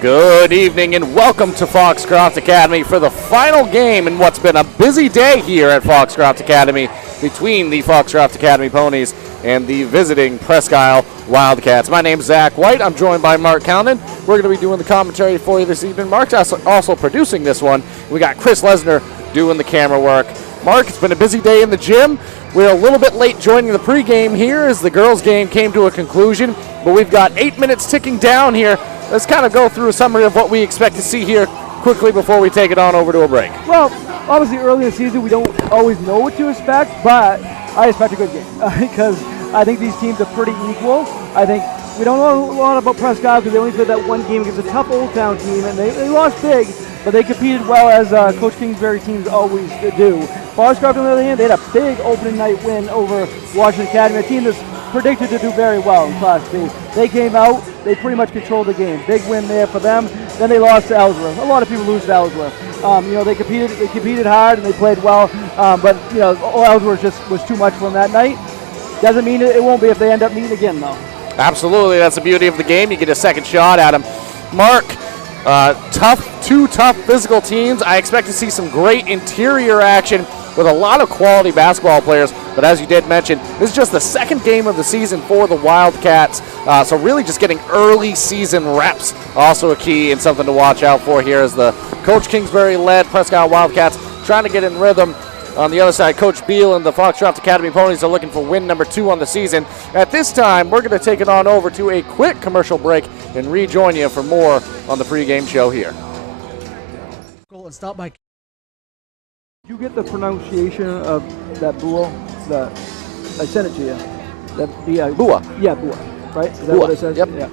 Good evening and welcome to Foxcroft Academy for the final game in what's been a busy day here at Foxcroft Academy between the Foxcroft Academy Ponies and the visiting Presque Isle Wildcats. My name's Zach White. I'm joined by Mark Calnan. We're going to be doing the commentary for you this evening. Mark's also producing this one. We got Chris Lesnar doing the camera work. Mark, it's been a busy day in the gym. We're a little bit late joining the pregame here as the girls' game came to a conclusion, but we've got 8 minutes ticking down here. Let's kind of go through a summary of what we expect to see here quickly before we take it on over to a break. Well, obviously early in the season we don't always know what to expect, but I expect a good game because I think these teams are pretty equal. I think we don't know a lot about Presque Isle because they only played that one game against a tough Old Town team, and they lost big, but they competed well as Coach Kingsbury teams always do. Foxcroft, on the other hand, they had a big opening night win over Washington Academy, a team that's predicted to do very well in Class B. They came out, they pretty much controlled the game. Big win there for them. Then they lost to Ellsworth. A lot of people lose to Ellsworth. They competed hard and they played well, but Ellsworth just was too much for them that night. Doesn't mean it won't be if they end up meeting again, though. Absolutely, that's the beauty of the game. You get a second shot at them. Mark, two tough physical teams. I expect to see some great interior action with a lot of quality basketball players, but as you did mention, this is just the second game of the season for the Wildcats, so really just getting early season reps, also a key and something to watch out for here as the Coach Kingsbury-led Presque Isle Wildcats trying to get in rhythm. On the other side, Coach Beal and the Foxcroft Academy Ponies are looking for win number 2 on the season. At this time, we're going to take it on over to a quick commercial break and rejoin you for more on the pregame show here. Go and stop by. You get the pronunciation of that bull? I sent it to you. That Bua. Yeah, Bua. Right? Is that Bua. What it says? Yep. Yeah.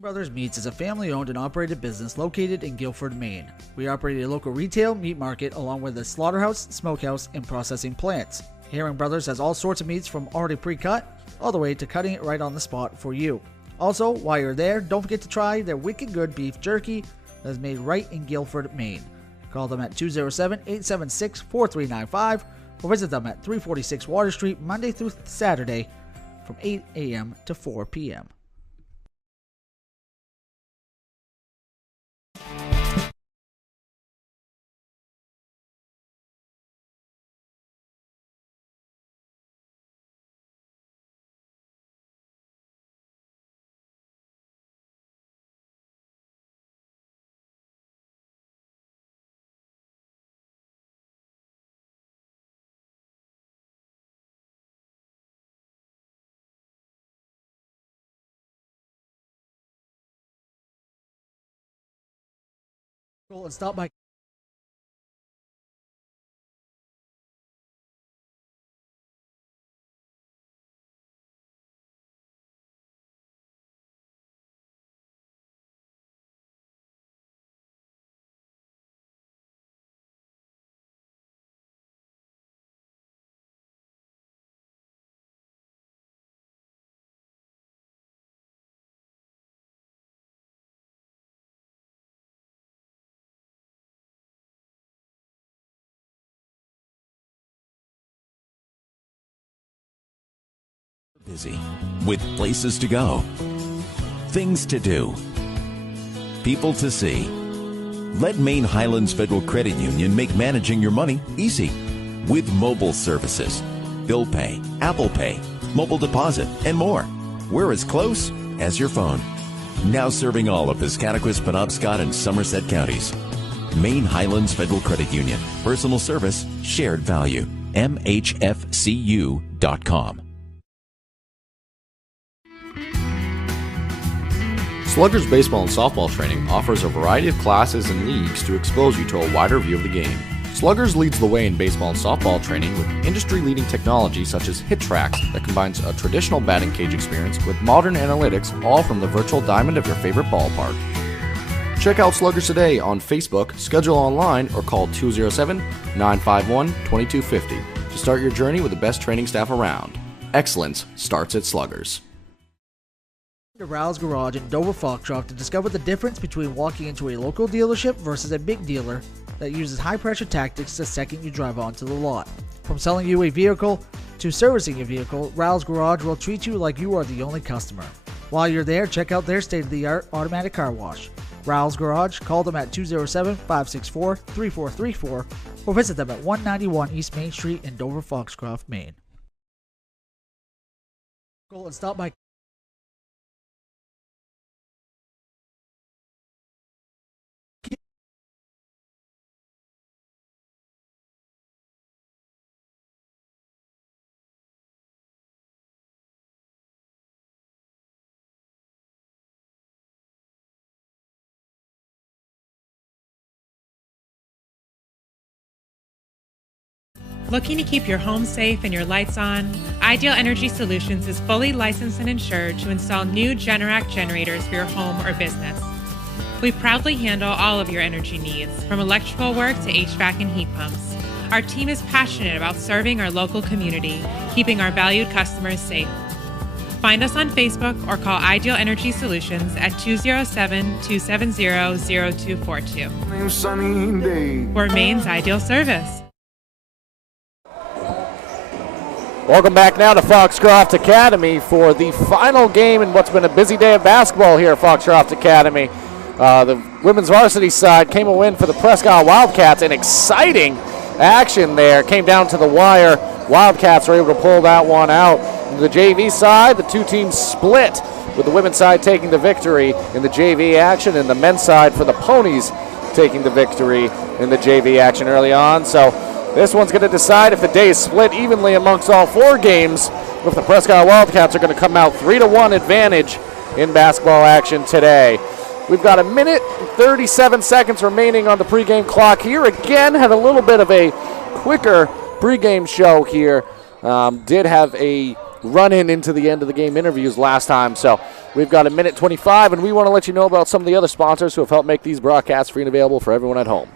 Brothers Meats is a family-owned and operated business located in Guilford, Maine. We operate a local retail meat market along with a slaughterhouse, smokehouse, and processing plants. Herring Brothers has all sorts of meats from already pre-cut all the way to cutting it right on the spot for you. Also, while you're there, don't forget to try their wicked good beef jerky that is made right in Guilford, Maine. Call them at 207-876-4395 or visit them at 346 Water Street Monday through Saturday from 8 a.m. to 4 p.m. Go and stop by. Busy with places to go, things to do, people to see. Let Maine Highlands Federal Credit Union make managing your money easy with mobile services, bill pay, Apple Pay, mobile deposit, and more. We're as close as your phone. Now serving all of Piscataquis, Penobscot, and Somerset counties. Maine Highlands Federal Credit Union. Personal service, shared value. MHFCU.com. Sluggers Baseball and Softball Training offers a variety of classes and leagues to expose you to a wider view of the game. Sluggers leads the way in baseball and softball training with industry-leading technology such as Hit Tracks that combines a traditional batting cage experience with modern analytics, all from the virtual diamond of your favorite ballpark. Check out Sluggers today on Facebook, schedule online, or call 207-951-2250 to start your journey with the best training staff around. Excellence starts at Sluggers. To Rouse Garage in Dover Foxcroft to discover the difference between walking into a local dealership versus a big dealer that uses high pressure tactics the second you drive onto the lot. From selling you a vehicle to servicing your vehicle, Ral's Garage will treat you like you are the only customer. While you're there, check out their state-of-the-art automatic car wash. Ral's Garage, call them at 207-564-3434 or visit them at 191 East Main Street in Dover, Foxcroft, Maine. Go and stop by. Looking to keep your home safe and your lights on? Ideal Energy Solutions is fully licensed and insured to install new Generac generators for your home or business. We proudly handle all of your energy needs, from electrical work to HVAC and heat pumps. Our team is passionate about serving our local community, keeping our valued customers safe. Find us on Facebook or call Ideal Energy Solutions at 207-270-0242. We're Maine's ideal service. Welcome back now to Foxcroft Academy for the final game in what's been a busy day of basketball here at Foxcroft Academy. The women's varsity side came a win for the Presque Isle Wildcats. An exciting action there. Came down to the wire. Wildcats were able to pull that one out. On the JV side, the two teams split, with the women's side taking the victory in the JV action and the men's side for the Ponies taking the victory in the JV action early on. So this one's going to decide if the day is split evenly amongst all four games, if the Presque Isle Wildcats are going to come out 3-1 advantage in basketball action today. We've got a minute and 37 seconds remaining on the pregame clock here. Again, had a little bit of a quicker pregame show here. Did have a run-in into the end of the game interviews last time, so we've got a minute 25, and we want to let you know about some of the other sponsors who have helped make these broadcasts free and available for everyone at home.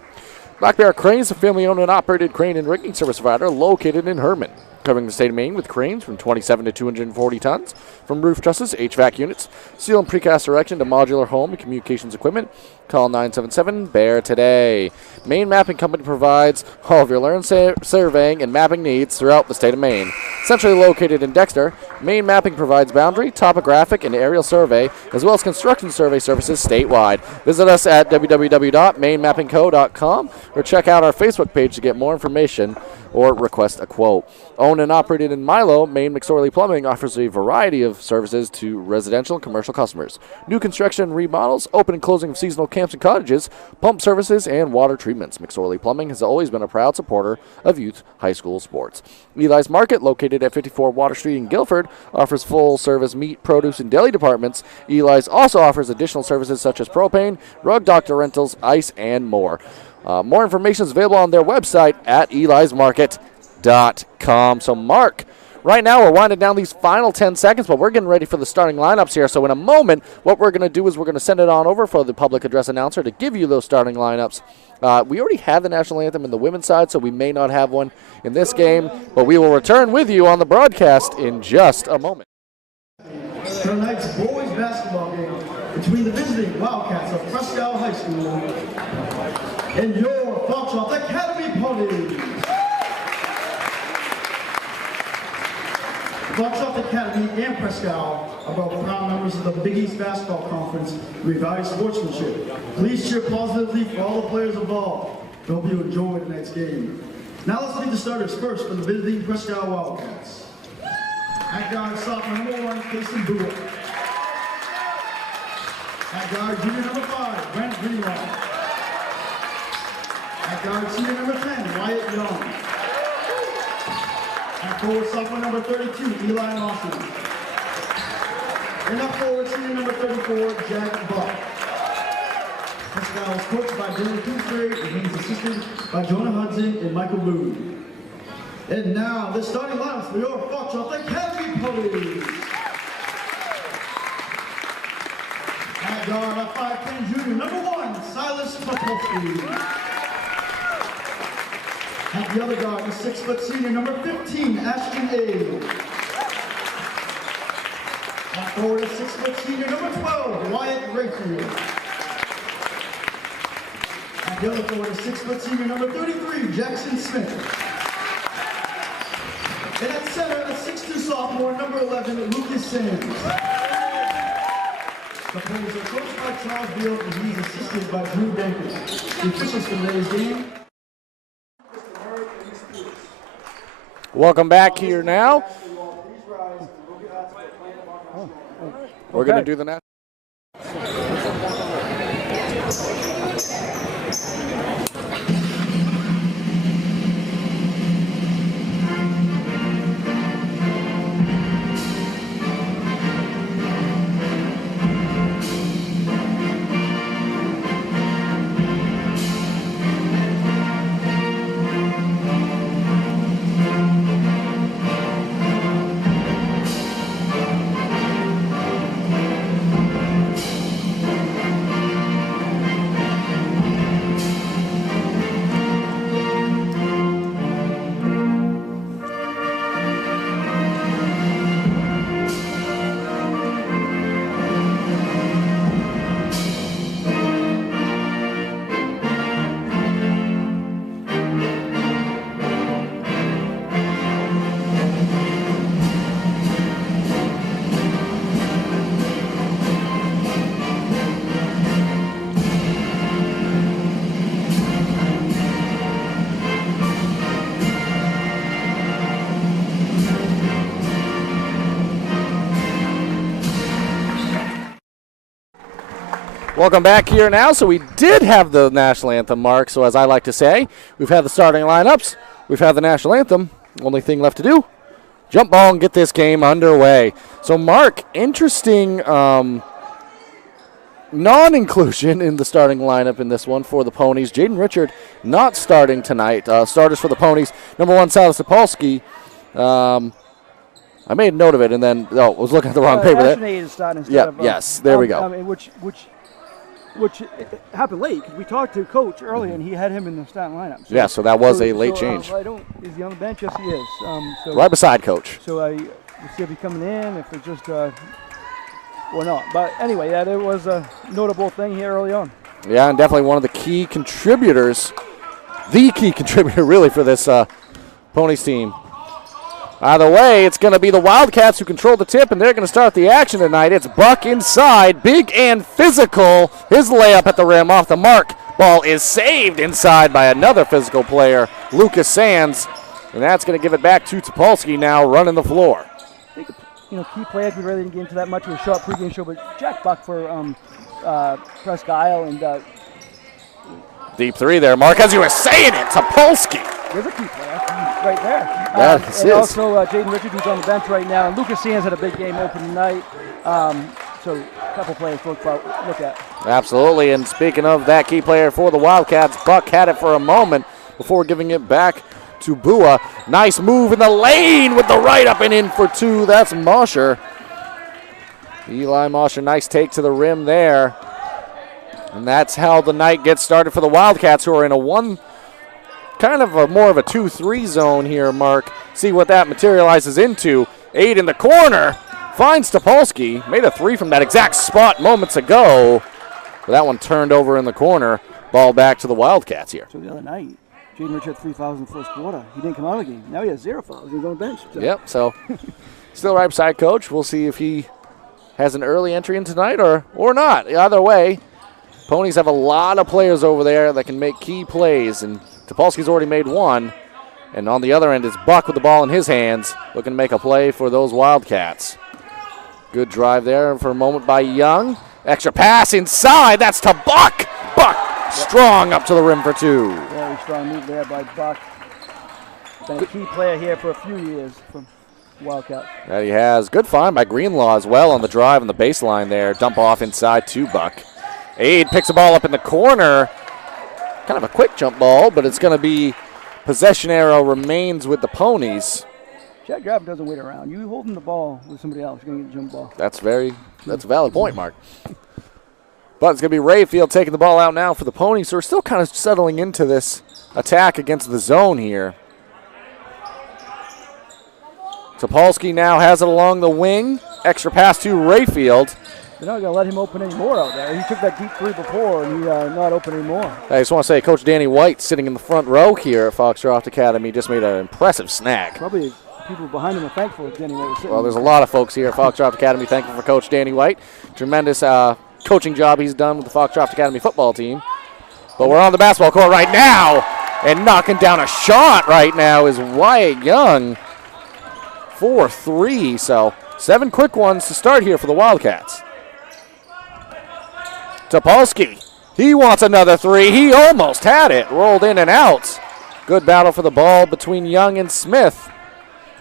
Black Bear Cranes, a family-owned and operated crane and rigging service provider located in Herman, covering the state of Maine with cranes from 27 to 240 tons, from roof trusses, HVAC units, steel and precast erection to modular home and communications equipment. Call 977-BEAR today. Maine Mapping Company provides all of your land surveying and mapping needs throughout the state of Maine. Centrally located in Dexter, Maine Mapping provides boundary, topographic, and aerial survey, as well as construction survey services statewide. Visit us at www.mainemappingco.com or check out our Facebook page to get more information or request a quote. Owned and operated in Milo, Maine McSorley Plumbing offers a variety of services to residential and commercial customers. New construction and remodels, open and closing of seasonal camps and cottages, pump services, and water treatments. McSorley Plumbing has always been a proud supporter of youth high school sports. Eli's Market, located at 54 Water Street in Guilford, offers full-service meat, produce, and deli departments. Eli's also offers additional services such as propane, rug doctor rentals, ice, and more. More information is available on their website at elismarket.com. So, Mark, right now we're winding down these final 10 seconds, but we're getting ready for the starting lineups here. So in a moment, what we're going to do is we're going to send it on over for the public address announcer to give you those starting lineups. We already have the national anthem in the women's side, so we may not have one in this game, but we will return with you on the broadcast in just a moment. Tonight's boys basketball game between the visiting Wildcats of Presque Isle High School and your Foxcroft Academy Ponies. Foxcroft Academy and Presque Isle are both proud members of the Big East Basketball Conference. We value sportsmanship. Please cheer positively for all the players involved. Hope you enjoy tonight's game. Now let's meet the starters first for the visiting Presque Isle Wildcats. At guard, sophomore number 1, Casey Brewer. At guard, junior number 5, Brent Greenlaw. At guard, senior number 10, Wyatt Young. At forward, sophomore number 32, Eli Lawson. And at forward, senior number 34, Jack Buck. Presque Isle is coached by Dylan Kingsbury and he's assisted by Jonah Hudson and Michael Boone. And now, the starting lineups for your Foxcroft Academy Ponies. At guard, a 5'10" junior, number 1, Silas Popolsky. At the other guard, the 6' senior, number 15, Ashton A. At forward, a 6' senior, number 12, Wyatt Rayfield. At the other forward, a 6' senior, number 33, Jackson Smith. And at center, a 6'2" sophomore, number 11, Lucas Sands. The players are coached by Charles Beal and he's assisted by Drew Baker. The officials for today's game. Welcome back here now. We're going to do the next. Welcome back here now. So we did have the national anthem, Mark. So as I like to say, we've had the starting lineups. We've had the national anthem. Only thing left to do, jump ball and get this game underway. So, Mark, interesting non-inclusion in the starting lineup in this one for the Ponies. Jaden Richard not starting tonight. Starters for the Ponies, number 1, Silas Sapolsky. I made a note of it and then, I was looking at the wrong paper there. Is starting instead Yeah, of, yes, there we go. Which it happened late because we talked to Coach earlier and he had him in the starting lineup. Yeah, so that was a late change. Is he on the bench? Yes, he is. Right beside Coach. So we'll see if he's coming in, if it's just or not. But anyway, yeah, there was a notable thing here early on. Yeah, and definitely one of the key contributors, the key contributor really for this Ponies team. Either way, it's going to be the Wildcats who control the tip, and they're going to start the action tonight. It's Buck inside, big and physical. His layup at the rim off the mark. Ball is saved inside by another physical player, Lucas Sands, and that's going to give it back to Topolsky now running the floor. I think key players, we really didn't get into that much. It was a short pregame show, but Jack Buck for Presque Isle and deep three there, Mark, as you were saying it, Topolsky. There's a key player right there. And also Jaden Richard, who's on the bench right now. And Lucas Sands had a big game opening night. So a couple players to look at. Absolutely, and speaking of that key player for the Wildcats, Buck had it for a moment before giving it back to Bua. Nice move in the lane with the right up and in for two. That's Mosher. Eli Mosher, nice take to the rim there. And that's how the night gets started for the Wildcats, who are in a more of a 2-3 zone here, Mark. See what that materializes into. 8 in the corner. Finds Topolsky. Made a 3 from that exact spot moments ago. But that one turned over in the corner. Ball back to the Wildcats here. So the other night, Jaden Richard had 3 fouls in the first quarter. He didn't come out of the game. Now he has 0 fouls. He's on the bench. So. Yep, so still right beside Coach. We'll see if he has an early entry in tonight or not. Either way, Ponies have a lot of players over there that can make key plays, and Topolsky's already made one. And on the other end is Buck with the ball in his hands, looking to make a play for those Wildcats. Good drive there for a moment by Young. Extra pass inside. That's to Buck. Buck strong up to the rim for 2. Very strong move there by Buck. Been a key player here for a few years from Wildcats. That he has. Good find by Greenlaw as well on the drive on the baseline there. Dump off inside to Buck. Aid picks the ball up in the corner. Kind of a quick jump ball, but it's going to be possession arrow remains with the Ponies. Jack Grab doesn't wait around. You holding the ball with somebody else, you're going to get a jump ball. That's a valid point, Mark. But it's going to be Rayfield taking the ball out now for the Ponies, so we're still kind of settling into this attack against the zone here. Topolsky now has it along the wing. Extra pass to Rayfield. They're not going to let him open any more out there. He took that deep 3 before, and he's not open anymore. I just want to say Coach Danny White, sitting in the front row here at Foxcroft Academy, just made an impressive snag. Probably people behind him are thankful that Danny White was sitting. Well, there's a lot of folks here at Foxcroft Academy thankful for Coach Danny White. Tremendous coaching job he's done with the Foxcroft Academy football team. But we're on the basketball court right now, and knocking down a shot right now is Wyatt Young. 4-3, so 7 quick ones to start here for the Wildcats. Topolsky, he wants another 3. He almost had it, rolled in and out. Good battle for the ball between Young and Smith,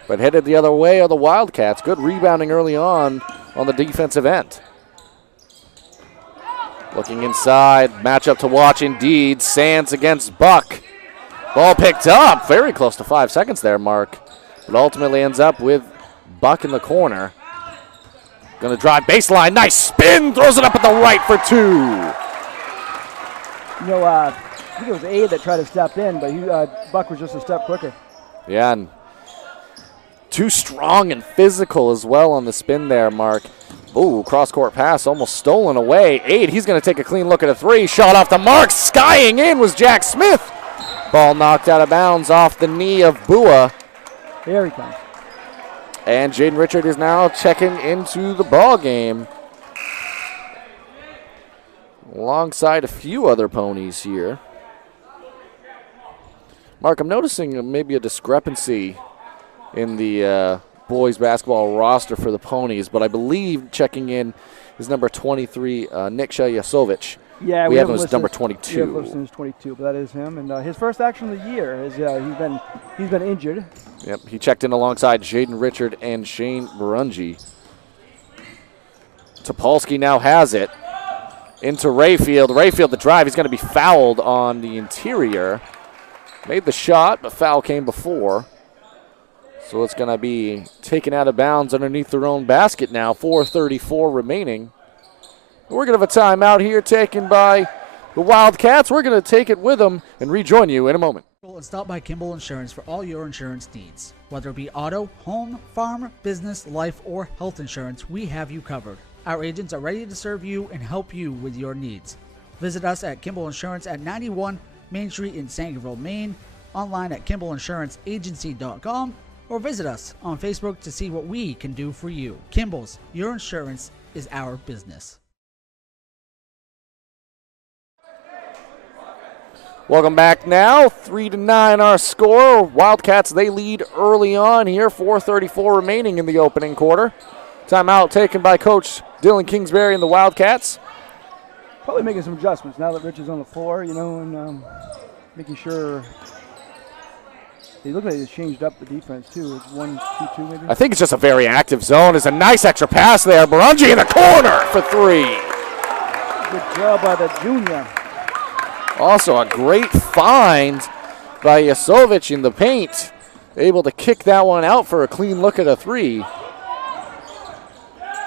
but headed the other way are the Wildcats. Good rebounding early on the defensive end. Looking inside, matchup to watch indeed. Sands against Buck. Ball picked up, very close to 5 seconds there, Mark. But ultimately ends up with Buck in the corner. Going to drive baseline, nice spin, throws it up at the right for 2. You know, I think it was Aid that tried to step in, but Buck was just a step quicker. Yeah, and too strong and physical as well on the spin there, Mark. Ooh, cross-court pass almost stolen away. Aid, he's going to take a clean look at a 3. Shot off the mark, skying in was Jack Smith. Ball knocked out of bounds off the knee of Bua. Here he comes. And Jaden Richard is now checking into the ball game, alongside a few other ponies here. Mark, I'm noticing maybe a discrepancy in the boys basketball roster for the ponies, but I believe checking in is number 23, Nick Shayasovic. Yeah, we have him as listed, number 22. We have listed as 22, but that is him. And his first action of the year is he's been injured. Yep, he checked in alongside Jaden Richard and Shane Barungi. Topolsky now has it into Rayfield. Rayfield the drive. He's going to be fouled on the interior. Made the shot, but foul came before. So it's going to be taken out of bounds underneath their own basket now. 4:34 remaining. We're going to have a timeout here taken by the Wildcats. We're going to take it with them and rejoin you in a moment. And stop by Kimball Insurance for all your insurance needs. Whether it be auto, home, farm, business, life, or health insurance, we have you covered. Our agents are ready to serve you and help you with your needs. Visit us at Kimball Insurance at 91 Main Street in Sangerville, Maine, online at KimballInsuranceAgency.com, or visit us on Facebook to see what we can do for you. Kimball's, your insurance is our business. Welcome back now. 3-9 our score. Wildcats, they lead early on here. 4:34 remaining in the opening quarter. Timeout taken by Coach Dylan Kingsbury and the Wildcats. Probably making some adjustments now that Rich is on the floor, and making sure. They look like they changed up the defense, too. It's 1-2-2 maybe. I think it's just a very active zone. It's a nice extra pass there. Barungi in the corner for 3. Good job by the junior. Also a great find by Yasovic in the paint. Able to kick that one out for a clean look at a 3.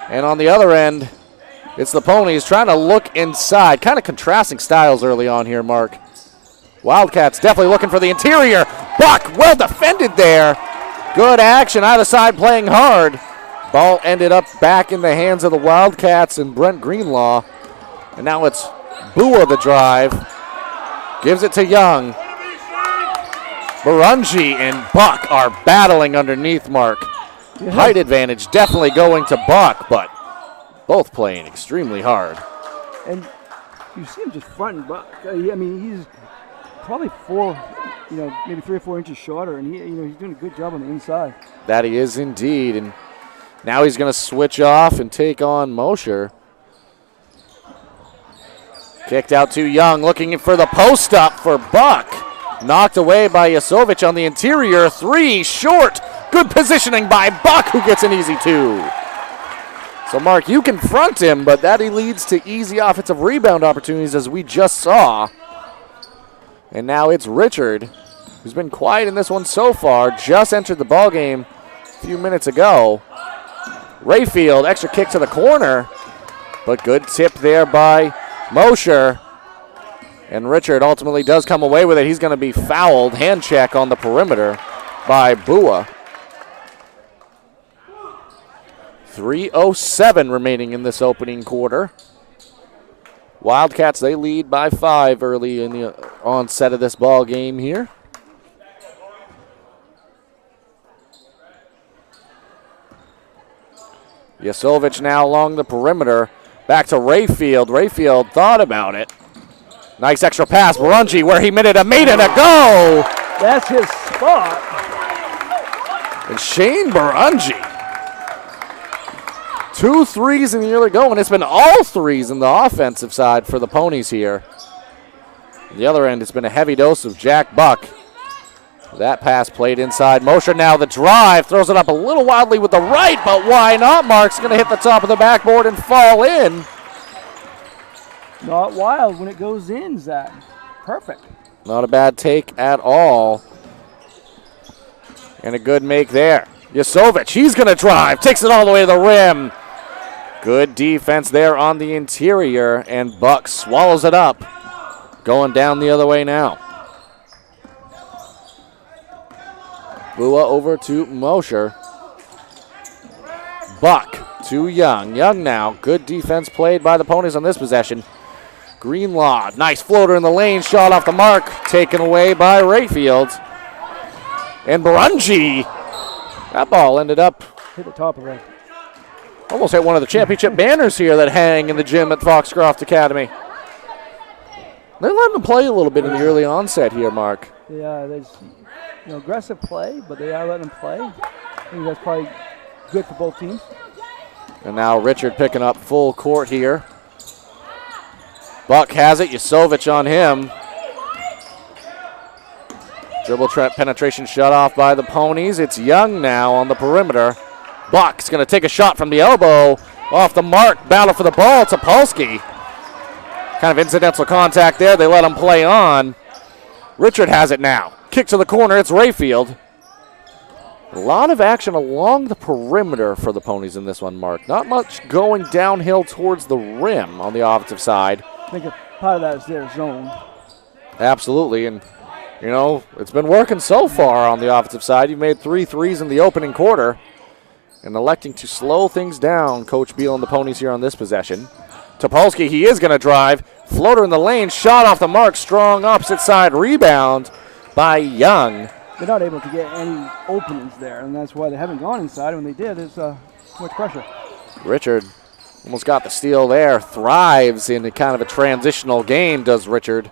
And on the other end, it's the Ponies trying to look inside. Kind of contrasting styles early on here, Mark. Wildcats definitely looking for the interior. Buck, well defended there. Good action, either side playing hard. Ball ended up back in the hands of the Wildcats and Brent Greenlaw. And now it's Bua the drive. Gives it to Young. Barungi and Buck are battling underneath, Mark. Yeah. Height advantage definitely going to Buck, but both playing extremely hard. And you see him just fronting Buck. I mean, he's probably maybe 3 or 4 inches shorter, and he's doing a good job on the inside. That he is indeed, and now he's going to switch off and take on Mosher. Kicked out to Young, looking for the post up for Buck. Knocked away by Yasovic on the interior. 3 short. Good positioning by Buck, who gets an easy 2. So, Mark, you confront him, but that leads to easy offensive rebound opportunities, as we just saw. And now it's Richard, who's been quiet in this one so far. Just entered the ballgame a few minutes ago. Rayfield, extra kick to the corner, but good tip there by Mosher. And Richard ultimately does come away with it. He's going to be fouled. Hand check on the perimeter by Bua. 3:07 remaining in this opening quarter. Wildcats, they lead by 5 early in the onset of this ball game here. Yasovich now along the perimeter. Back to Rayfield. Rayfield thought about it. Nice extra pass. Barungi where he made it a go. That's his spot. And Shane Barungi. 2 threes in the early go, and it's been all threes in the offensive side for the Ponies here. On the other end, it's been a heavy dose of Jack Buck. That pass played inside. Mosher now the drive. Throws it up a little wildly with the right, but why not? Mark's going to hit the top of the backboard and fall in. Not wild when it goes in, Zach. Perfect. Not a bad take at all. And a good make there. Yasovich, he's going to drive. Takes it all the way to the rim. Good defense there on the interior, and Buck swallows it up. Going down the other way now. Bua over to Mosher. Buck to Young. Young now. Good defense played by the Ponies on this possession. Greenlaw. Nice floater in the lane. Shot off the mark. Taken away by Rayfield. And Barungi. That ball ended up. Hit the top of it. Almost hit one of the championship banners here that hang in the gym at Foxcroft Academy. They're letting them play a little bit in the early onset here, Mark. Yeah, there's aggressive play, but they are letting them play. I think that's probably good for both teams. And now Richard picking up full court here. Buck has it. Yasovich on him. Dribble penetration shut off by the Ponies. It's Young now on the perimeter. Buck's going to take a shot from the elbow. Off the mark. Battle for the ball. Topolsky. Kind of incidental contact there. They let him play on. Richard has it now. Kick to the corner. It's Rayfield. A lot of action along the perimeter for the Ponies in this one, Mark. Not much going downhill towards the rim on the offensive side. I think a part of that is their zone. Absolutely. And, it's been working so far on the offensive side. You've made 3 threes in the opening quarter. And electing to slow things down, Coach Beal and the Ponies here on this possession. Topolsky, he is going to drive. Floater in the lane, shot off the mark. Strong opposite side rebound by Young. They're not able to get any openings there, and that's why they haven't gone inside. When they did, there's too much pressure. Richard almost got the steal there. Thrives in kind of a transitional game, does Richard.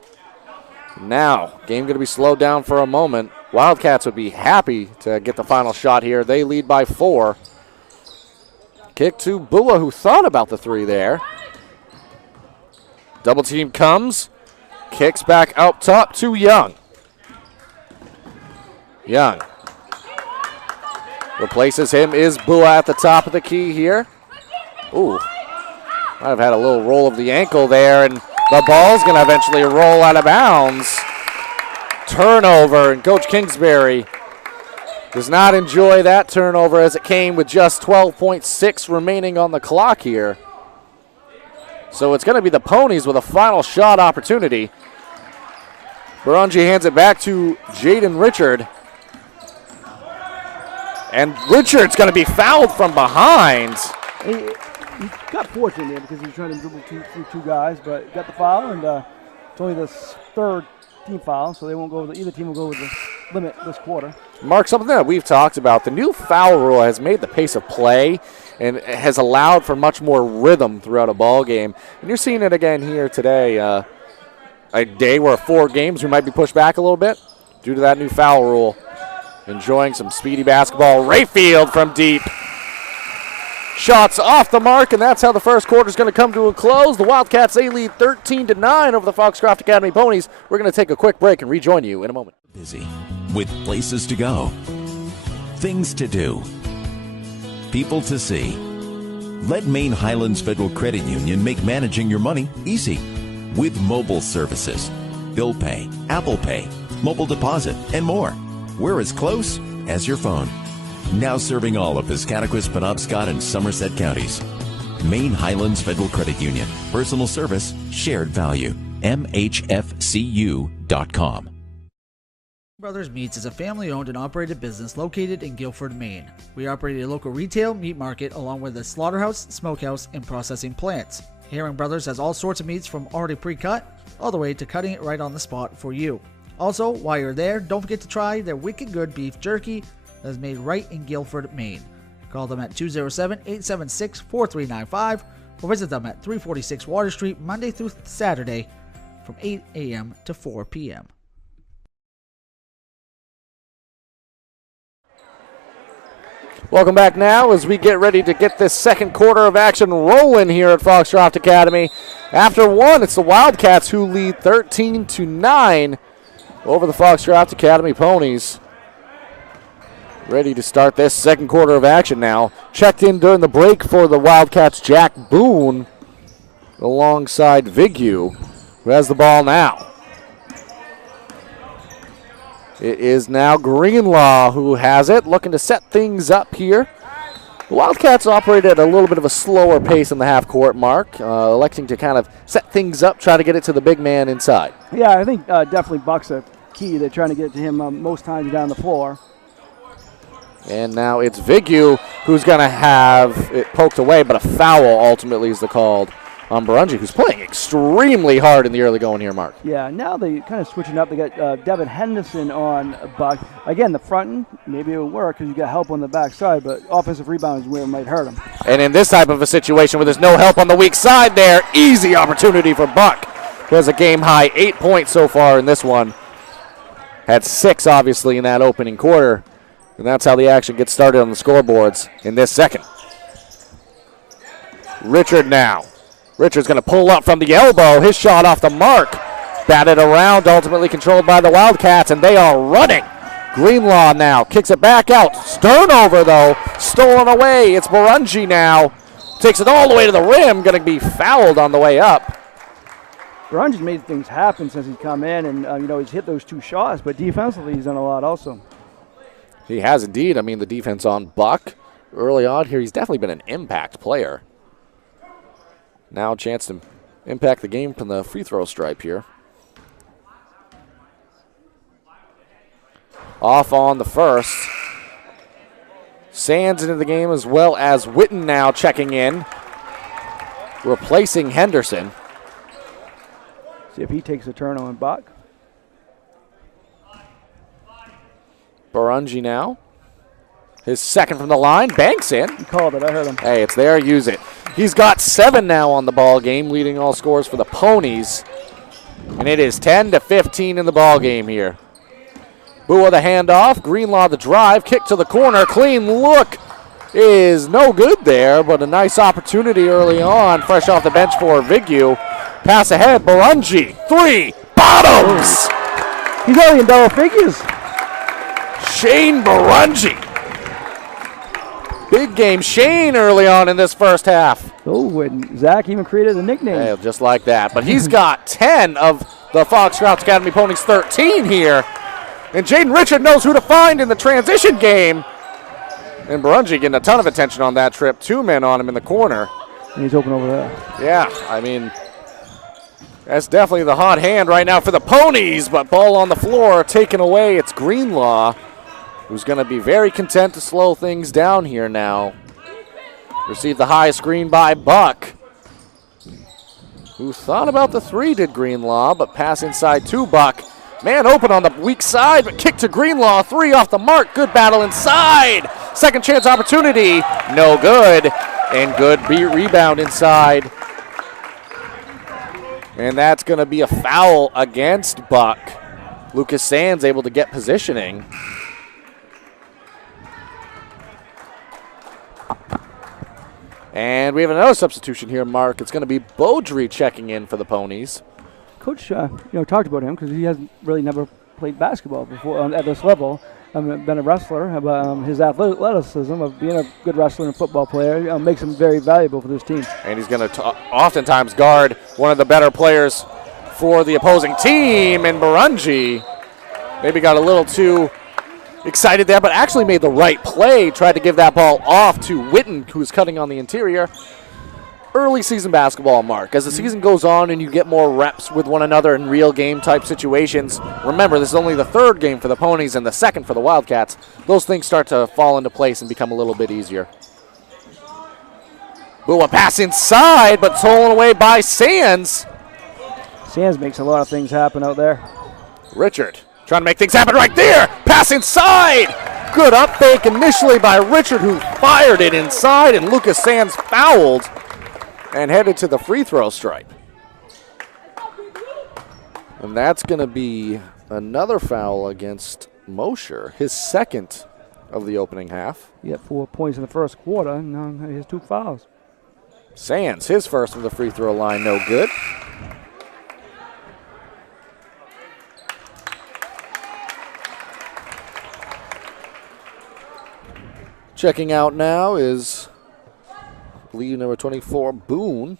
Now, game going to be slowed down for a moment. Wildcats would be happy to get the final shot here. They lead by 4. Kick to Bua, who thought about the 3 there. Double team comes. Kicks back out top to Young. Young. Replaces him is Bua at the top of the key here. Ooh. Might have had a little roll of the ankle there, and the ball's going to eventually roll out of bounds. Turnover, and Coach Kingsbury does not enjoy that turnover as it came with just 12.6 remaining on the clock here. So it's going to be the Ponies with a final shot opportunity. Barungi hands it back to Jaden Richard. And Richard's going to be fouled from behind. He got fortunate there because he was trying to dribble through 2 guys, but got the foul, and it's only the 3rd team foul, so they won't go. Either team will go with the limit this quarter. Mark, something that we've talked about, the new foul rule has made the pace of play and has allowed for much more rhythm throughout a ball game. And you're seeing it again here today. A day where 4 games we might be pushed back a little bit due to that new foul rule. Enjoying some speedy basketball. Rayfield from deep. Shots off the mark, and that's how the first quarter is going to come to a close. The Wildcats, they lead 13-9 over the Foxcroft Academy Ponies. We're going to take a quick break and rejoin you in a moment. Busy with places to go, things to do, people to see. Let Maine Highlands Federal Credit Union make managing your money easy with mobile services, bill pay, Apple Pay, mobile deposit, and more. We're as close as your phone. Now serving all of Piscataquis, Penobscot, and Somerset counties. Maine Highlands Federal Credit Union. Personal service, shared value. MHFCU.com. Brothers Meats is a family-owned and operated business located in Guilford, Maine. We operate a local retail meat market along with a slaughterhouse, smokehouse, and processing plants. Herring Brothers has all sorts of meats from already pre-cut all the way to cutting it right on the spot for you. Also, while you're there, don't forget to try their wicked good beef jerky that is made right in Guilford, Maine. Call them at 207-876-4395 or visit them at 346 Water Street Monday through Saturday from 8 a.m. to 4 p.m. Welcome back now as we get ready to get this second quarter of action rolling here at Foxcroft Academy. After one, it's the Wildcats who lead 13-9 over the Foxcroft Academy Ponies. Ready to start this second quarter of action now. Checked in during the break for the Wildcats, Jack Boone, alongside Vigu, who has the ball now. It is now Greenlaw who has it, looking to set things up here. The Wildcats operate at a little bit of a slower pace in the half-court mark, electing to kind of set things up, try to get it to the big man inside. Yeah, I think definitely Buck's a key. They're trying to get it to him most times down the floor. And now it's Vigu who's going to have it poked away, but a foul ultimately is the called on Barungi, who's playing extremely hard in the early going here, Mark. Yeah, now they kind of switching up. They got Devin Henderson on Buck. Again, the front, maybe it'll work because you got help on the backside, but offensive rebound is where it might hurt him. And in this type of a situation where there's no help on the weak side there, easy opportunity for Buck, who has a game-high 8 points so far in this one. Had 6, obviously, in that opening quarter. And that's how the action gets started on the scoreboards in this second. Richard now. Richard's going to pull up from the elbow. His shot off the mark. Batted around, ultimately controlled by the Wildcats, and they are running. Greenlaw now kicks it back out. Turnover, though. Stolen away. It's Barungi now. Takes it all the way to the rim. Going to be fouled on the way up. Barungi's made things happen since he's come in, and he's hit those 2 shots, but defensively he's done a lot also. He has indeed. I mean, the defense on Buck early on here, he's definitely been an impact player. Now a chance to impact the game from the free throw stripe here. Off on the first. Sands into the game as well as Witten now checking in, replacing Henderson. See if he takes a turn on Buck. Barungi now. His second from the line, banks in. He called it, I heard him. Hey, it's there, use it. He's got 7 now on the ball game, leading all scores for the Ponies. And it is 10-15 in the ball game here. Bua the handoff, Greenlaw the drive, kick to the corner, clean look is no good there, but a nice opportunity early on, fresh off the bench for Vigu. Pass ahead, Barungi, 3, bottoms! He's only in double figures. Shane Barungi. Big game Shane early on in this first half. Oh, and Zach even created a nickname. Yeah, just like that. But he's got 10 of the Foxcroft Academy Ponies 13 here. And Jaden Richard knows who to find in the transition game. And Barungi getting a ton of attention on that trip. 2 men on him in the corner. And he's open over there. Yeah, I mean, that's definitely the hot hand right now for the Ponies. But ball on the floor taken away. It's Greenlaw, who's going to be very content to slow things down here now. Received the high screen by Buck, who thought about the 3, did Greenlaw, but pass inside to Buck. Man open on the weak side, but kick to Greenlaw. 3 off the mark. Good battle inside. Second chance opportunity. No good. And good rebound inside. And that's going to be a foul against Buck. Lucas Sands able to get positioning. And we have another substitution here, Mark. It's going to be Beaudry checking in for the Ponies. Coach, talked about him because he hasn't really never played basketball before at this level. Been a wrestler, but his athleticism of being a good wrestler and football player makes him very valuable for this team. And he's going to oftentimes guard one of the better players for the opposing team. And Barungi maybe got a little too excited there, but actually made the right play. Tried to give that ball off to Witten, who's cutting on the interior. Early season basketball, Mark. As the season goes on and you get more reps with one another in real game type situations, remember this is only the 3rd game for the Ponies and the 2nd for the Wildcats. Those things start to fall into place and become a little bit easier. Ooh, a pass inside, but stolen away by Sands. Sands makes a lot of things happen out there. Richard trying to make things happen right there. Pass inside. Good up fake initially by Richard, who fired it inside, and Lucas Sands fouled and headed to the free throw stripe. And that's going to be another foul against Mosher, his second of the opening half. He had 4 points in the first quarter, and now he has 2 fouls. Sands, his first from the free throw line, no good. Checking out now is, I believe, number 24, Boone.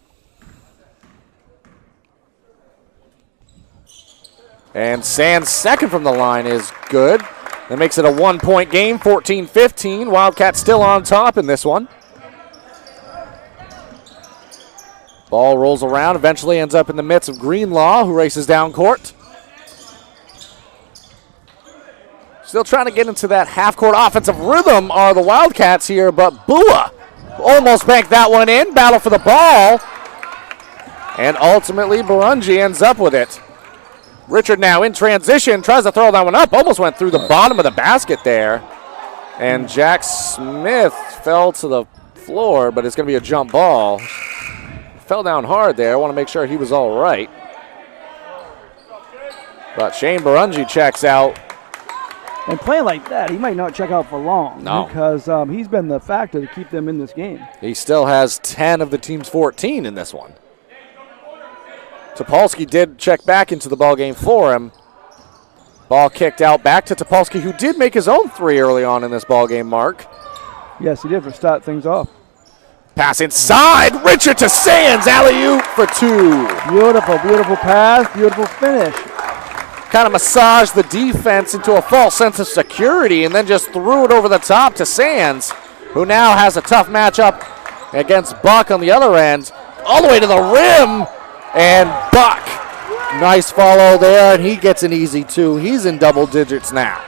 And Sands' second from the line is good. That makes it a 1-point game, 14-15. Wildcats still on top in this one. Ball rolls around, eventually ends up in the midst of Greenlaw, who races down court. Still trying to get into that half-court offensive rhythm are the Wildcats here, but Bua almost banked that one in. Battle for the ball. And ultimately, Barungi ends up with it. Richard now in transition, tries to throw that one up. Almost went through the bottom of the basket there. And Jack Smith fell to the floor, but it's going to be a jump ball. Fell down hard there. I want to make sure he was all right. But Shane Barungi checks out. And playing like that, he might not check out for long. No. Because he's been the factor to keep them in this game. He still has 10 of the team's 14 in this one. Topolsky did check back into the ball game for him. Ball kicked out back to Topolsky, who did make his own three early on in this ball game, Mark. Yes, he did for start things off. Pass inside, Richard to Sands, alley-oop for 2. Beautiful, beautiful pass, beautiful finish. Kind of massaged the defense into a false sense of security and then just threw it over the top to Sands, who now has a tough matchup against Buck on the other end. All the way to the rim, and Buck, nice follow there, and he gets an easy 2. He's in double digits now.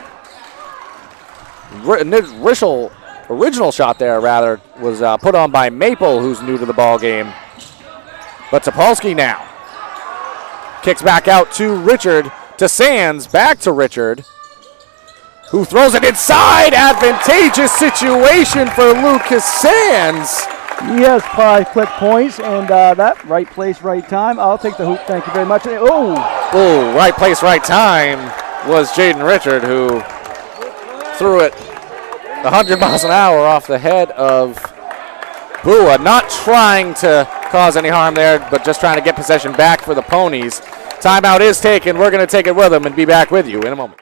Original shot there, rather, was put on by Maple, who's new to the ball game. But Topolsky now kicks back out to Richard, to Sands, back to Richard, who throws it inside. Advantageous situation for Lucas Sands. He has 5 quick points, and that right place, right time. I'll take the hoop, thank you very much. Oh, right place, right time was Jaden Richard, who threw it 100 miles an hour off the head of Bua. Not trying to cause any harm there, but just trying to get possession back for the Ponies. Timeout is taken. We're going to take it with them and be back with you in a moment.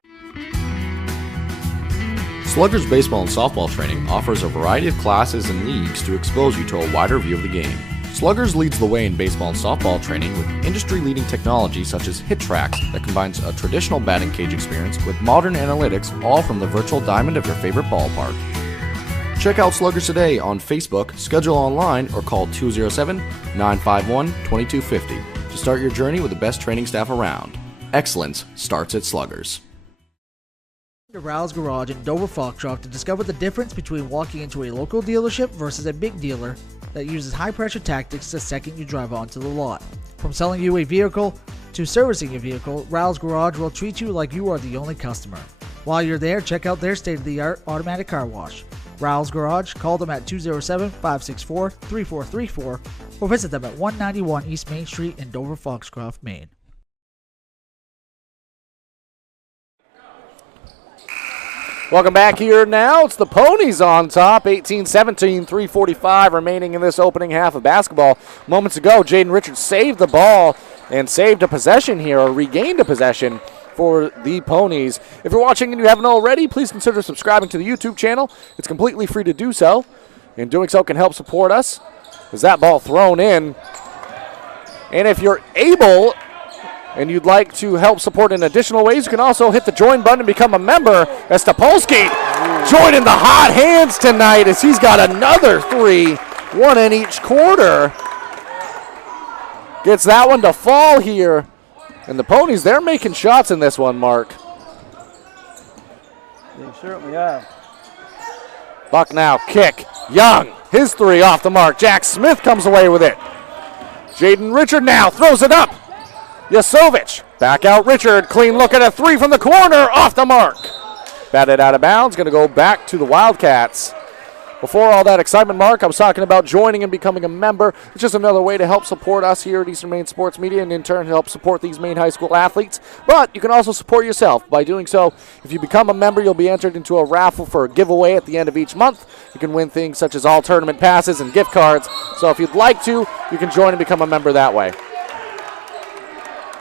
Sluggers baseball and softball training offers a variety of classes and leagues to expose you to a wider view of the game. Sluggers leads the way in baseball and softball training with industry-leading technology such as HitTrax that combines a traditional batting cage experience with modern analytics, all from the virtual diamond of your favorite ballpark. Check out Sluggers today on Facebook, schedule online, or call 207-951-2250 to start your journey with the best training staff around. Excellence starts at Sluggers. To Rouse Garage in Dover Foxcroft to discover the difference between walking into a local dealership versus a big dealer that uses high-pressure tactics the second you drive onto the lot. From selling you a vehicle to servicing your vehicle, Rouse Garage will treat you like you are the only customer. While you're there, check out their state-of-the-art automatic car wash. Rouse Garage, call them at 207-564-3434 or visit them at 191 East Main Street in Dover Foxcroft, Maine. Welcome back here now. It's the Ponies on top, 18-17, 3:45 remaining in this opening half of basketball. Moments ago, Jaden Richards saved the ball and saved a possession here, or regained a possession for the Ponies. If you're watching and you haven't already, please consider subscribing to the YouTube channel. It's completely free to do so, and doing so can help support us. As that ball thrown in. And if you're able and you'd like to help support in additional ways, you can also hit the join button and become a member, as Topolsky joining the hot hands tonight as he's got another 3, 1 in each quarter. Gets that one to fall here. And the Ponies, they're making shots in this one, Mark. They certainly are. Buck now, kick. Young, his 3 off the mark. Jack Smith comes away with it. Jaden Richard now throws it up. Yasovich, back out Richard. Clean look at a 3 from the corner, off the mark. Batted out of bounds, going to go back to the Wildcats. Before all that excitement, Mark, I was talking about joining and becoming a member. It's just another way to help support us here at Eastern Maine Sports Media and in turn help support these Maine high school athletes. But you can also support yourself by doing so. If you become a member, you'll be entered into a raffle for a giveaway at the end of each month. You can win things such as all tournament passes and gift cards. So if you'd like to, you can join and become a member that way.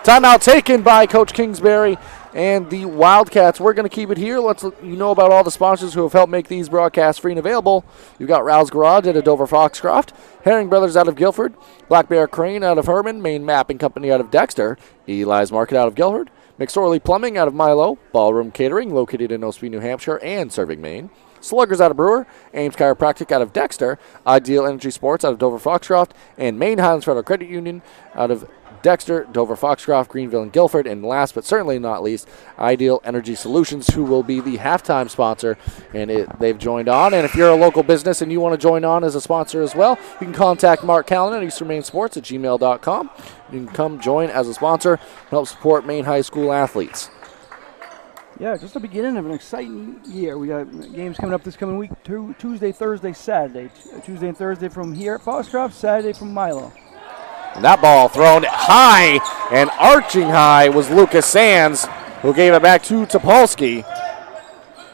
Timeout taken by Coach Kingsbury and the Wildcats. We're going to keep it here. Let's let you know about all the sponsors who have helped make these broadcasts free and available. You've got Rouse Garage out of Dover Foxcroft, Herring Brothers out of Guilford, Black Bear Crane out of Herman, Maine Mapping Company out of Dexter, Eli's Market out of Guilford, McSorley Plumbing out of Milo, Ballroom Catering located in Ospey, New Hampshire and serving Maine, Sluggers out of Brewer, Ames Chiropractic out of Dexter, Ideal Energy Sports out of Dover Foxcroft, and Maine Highlands Federal Credit Union out of Dexter, Dover, Foxcroft, Greenville, and Guilford. And last but certainly not least, Ideal Energy Solutions, who will be the halftime sponsor. And they've joined on. And if you're a local business and you want to join on as a sponsor as well, you can contact Mark Callanan at easternmainesports@gmail.com. You can come join as a sponsor and help support Maine high school athletes. Yeah, just the beginning of an exciting year. We got games coming up this coming week, Tuesday, Thursday, Saturday. Tuesday and Thursday from here at Foxcroft, Saturday from Milo. And that ball thrown high and arching high was Lucas Sands, who gave it back to Topolsky.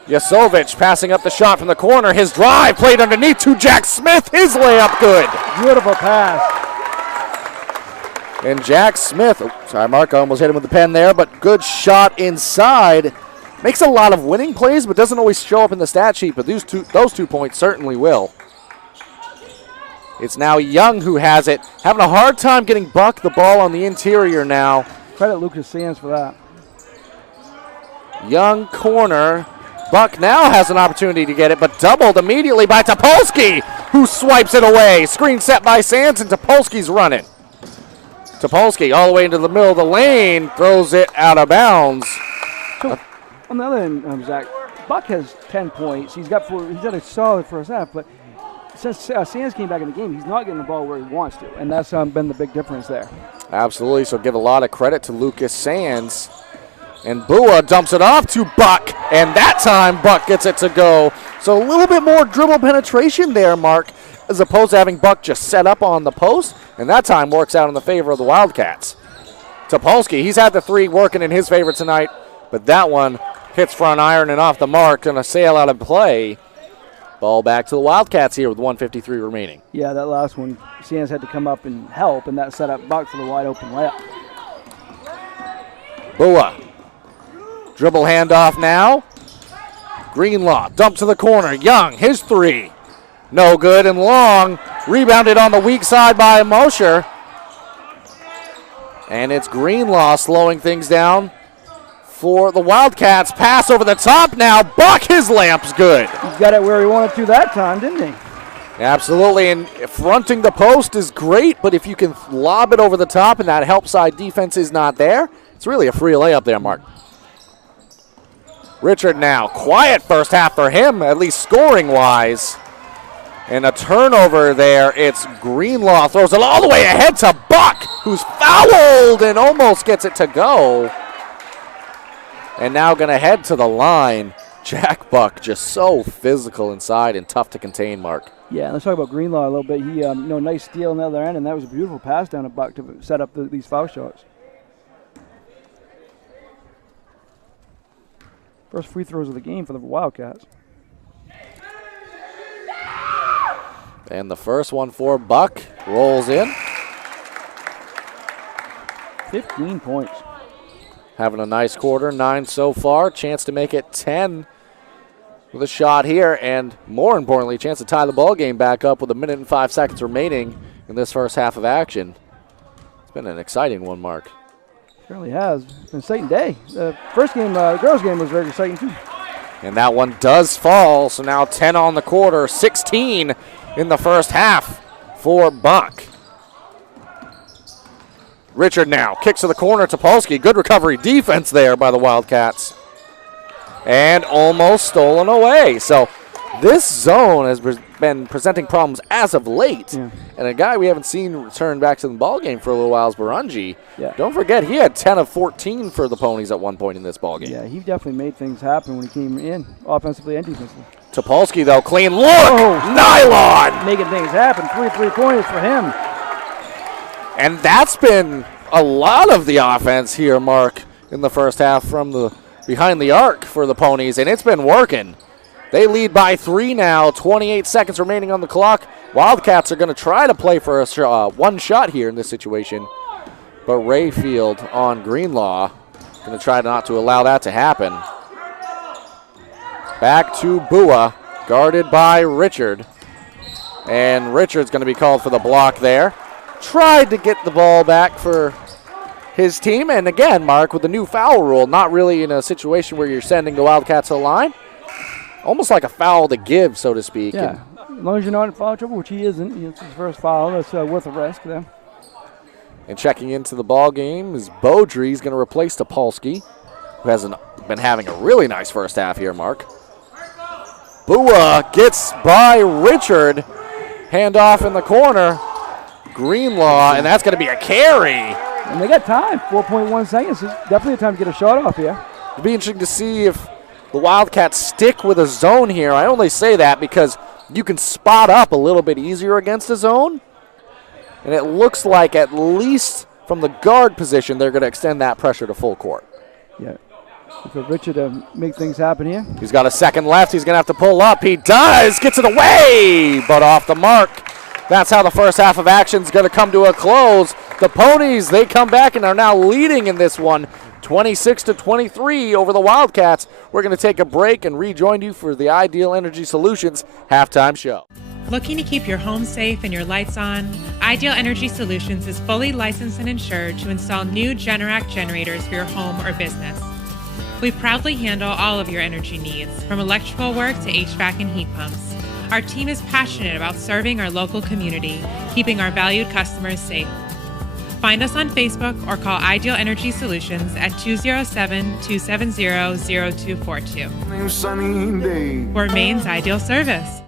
Yasovich passing up the shot from the corner. His drive played underneath to Jack Smith. His layup good. Beautiful pass. And Jack Smith, Mark almost hit him with the pen there, but good shot inside. Makes a lot of winning plays, but doesn't always show up in the stat sheet, but those 2 points certainly will. It's now Young who has it. Having a hard time getting Buck the ball on the interior now. Credit Lucas Sands for that. Young corner. Buck now has an opportunity to get it, but doubled immediately by Topolsky, who swipes it away. Screen set by Sands, and Topolsky's running. Topolsky all the way into the middle of the lane, throws it out of bounds. So, on the other end, Zach, Buck has 10 points. He's had a solid first half, but since Sands came back in the game, he's not getting the ball where he wants to, and that's been the big difference there. Absolutely, so give a lot of credit to Lucas Sands. And Bua dumps it off to Buck, and that time Buck gets it to go. So a little bit more dribble penetration there, Mark, as opposed to having Buck just set up on the post, and that time works out in the favor of the Wildcats. Topolsky, he's had the three working in his favor tonight, but that one hits front iron and off the mark, going to sail out of play. Ball back to the Wildcats here with 1:53 remaining. Yeah, that last one, Sands had to come up and help, and that set up Buck for the wide open layup. Bua. Dribble handoff now. Greenlaw, dump to the corner. Young, his three. No good and long. Rebounded on the weak side by Mosher. And it's Greenlaw slowing things down for the Wildcats. Pass over the top now. Buck, his lamp's good. He got it where he wanted to that time, didn't he? Absolutely, and fronting the post is great, but if you can lob it over the top and that help side defense is not there, it's really a free layup there, Mark. Richard now, quiet first half for him, at least scoring-wise. And a turnover there, it's Greenlaw, throws it all the way ahead to Buck, who's fouled and almost gets it to go. And now going to head to the line. Jack Buck, just so physical inside and tough to contain, Mark. Yeah, let's talk about Greenlaw a little bit. He, nice steal on the other end, and that was a beautiful pass down to Buck to set up these foul shots. First free throws of the game for the Wildcats. And the first one for Buck rolls in. 15 points. Having a nice quarter, 9 so far. Chance to make it 10 with a shot here, and more importantly, a chance to tie the ball game back up with 1 minute and 5 seconds remaining in this first half of action. It's been an exciting one, Mark. Certainly has. It's been an exciting day. The first game, the girls' game, was very exciting too. And that one does fall, so now 10 on the quarter, 16 in the first half for Buck. Richard now kicks to the corner. Topolsky, good recovery defense there by the Wildcats. And almost stolen away. So this zone has been presenting problems as of late. Yeah. And a guy we haven't seen return back to the ballgame for a little while is Barungi. Yeah. Don't forget, he had 10 of 14 for the Ponies at one point in this ballgame. Yeah, he definitely made things happen when he came in, offensively and defensively. Topolsky, though, clean look! Oh. Nylon! Making things happen. 3 pointers for him. And that's been a lot of the offense here, Mark, in the first half from the behind the arc for the Ponies, and it's been working. They lead by 3 now, 28 seconds remaining on the clock. Wildcats are going to try to play for a one shot here in this situation, but Rayfield on Greenlaw going to try not to allow that to happen. Back to Bua, guarded by Richard, and Richard's going to be called for the block there. Tried to get the ball back for his team, and again, Mark, with the new foul rule, not really in a situation where you're sending the Wildcats to the line. Almost like a foul to give, so to speak. Yeah, as long as you're not in foul trouble, which he isn't. It's his first foul. That's worth a risk there. And checking into the ball game is Beaudry. He's going to replace Topolsky, who hasn't been having a really nice first half here, Mark. Bua gets by Richard. Handoff in the corner. Greenlaw, and that's going to be a carry. And they got time, 4.1 seconds. It's definitely a time to get a shot off here. It'll be interesting to see if the Wildcats stick with a zone here. I only say that because you can spot up a little bit easier against a zone. And it looks like at least from the guard position, they're going to extend that pressure to full court. Yeah. For Richard to make things happen here. He's got a second left. He's going to have to pull up. He does. Gets it away, but off the mark. That's how the first half of action is going to come to a close. The Ponies, they come back and are now leading in this one, 26-23 over the Wildcats. We're going to take a break and rejoin you for the Ideal Energy Solutions halftime show. Looking to keep your home safe and your lights on? Ideal Energy Solutions is fully licensed and insured to install new Generac generators for your home or business. We proudly handle all of your energy needs, from electrical work to HVAC and heat pumps. Our team is passionate about serving our local community, keeping our valued customers safe. Find us on Facebook or call Ideal Energy Solutions at 207-270-0242. We're Maine's ideal service.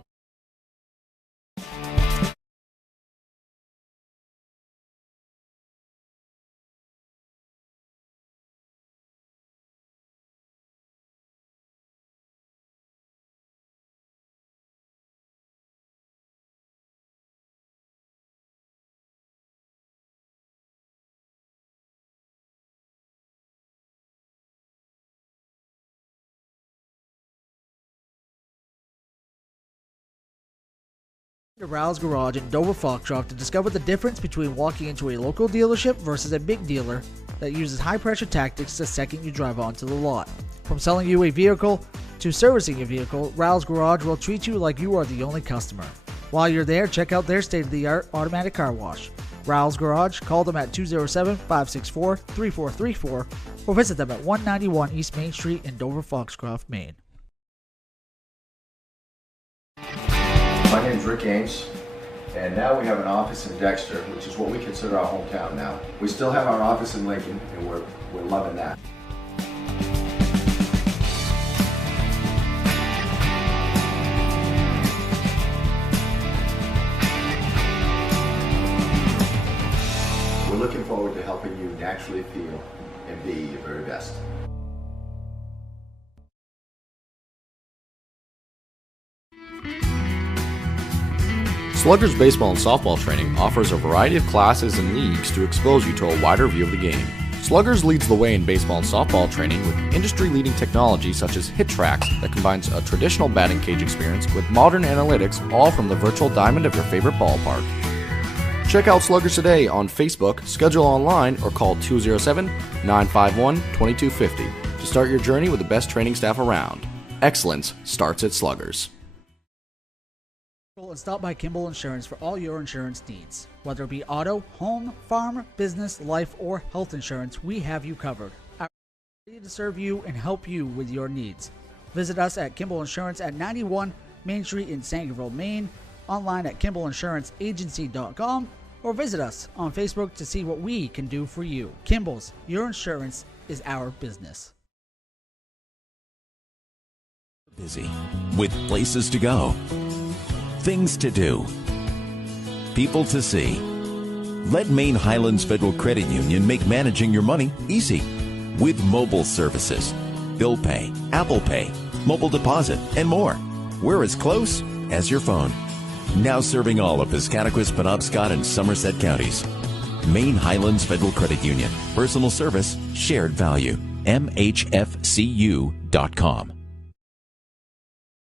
To Rouse Garage in Dover Foxcroft to discover the difference between walking into a local dealership versus a big dealer that uses high-pressure tactics the second you drive onto the lot. From selling you a vehicle to servicing your vehicle, Rouse Garage will treat you like you are the only customer. While you're there, check out their state-of-the-art automatic car wash. Rouse Garage, call them at 207-564-3434 or visit them at 191 East Main Street in Dover Foxcroft, Maine. My name is Rick Ames, and now we have an office in Dexter, which is what we consider our hometown now. We still have our office in Lincoln, and we're loving that. We're looking forward to helping you naturally feel and be your very best. Sluggers baseball and softball training offers a variety of classes and leagues to expose you to a wider view of the game. Sluggers leads the way in baseball and softball training with industry-leading technology such as HitTrax that combines a traditional batting cage experience with modern analytics, all from the virtual diamond of your favorite ballpark. Check out Sluggers today on Facebook, schedule online, or call 207-951-2250 to start your journey with the best training staff around. Excellence starts at Sluggers. And stop by Kimball Insurance for all your insurance needs. Whether it be auto, home, farm, business, life, or health insurance, we have you covered. We're ready to serve you and help you with your needs. Visit us at Kimball Insurance at 91 Main Street in Sangerville, Maine, online at KimballInsuranceAgency.com, or visit us on Facebook to see what we can do for you. Kimball's, your insurance is our business. Busy with places to go, things to do, people to see. Let Maine Highlands Federal Credit Union make managing your money easy with mobile services, bill pay, Apple Pay, mobile deposit, and more. We're as close as your phone. Now serving all of Piscataquis, Penobscot, and Somerset counties. Maine Highlands Federal Credit Union. Personal service, shared value. MHFCU.com.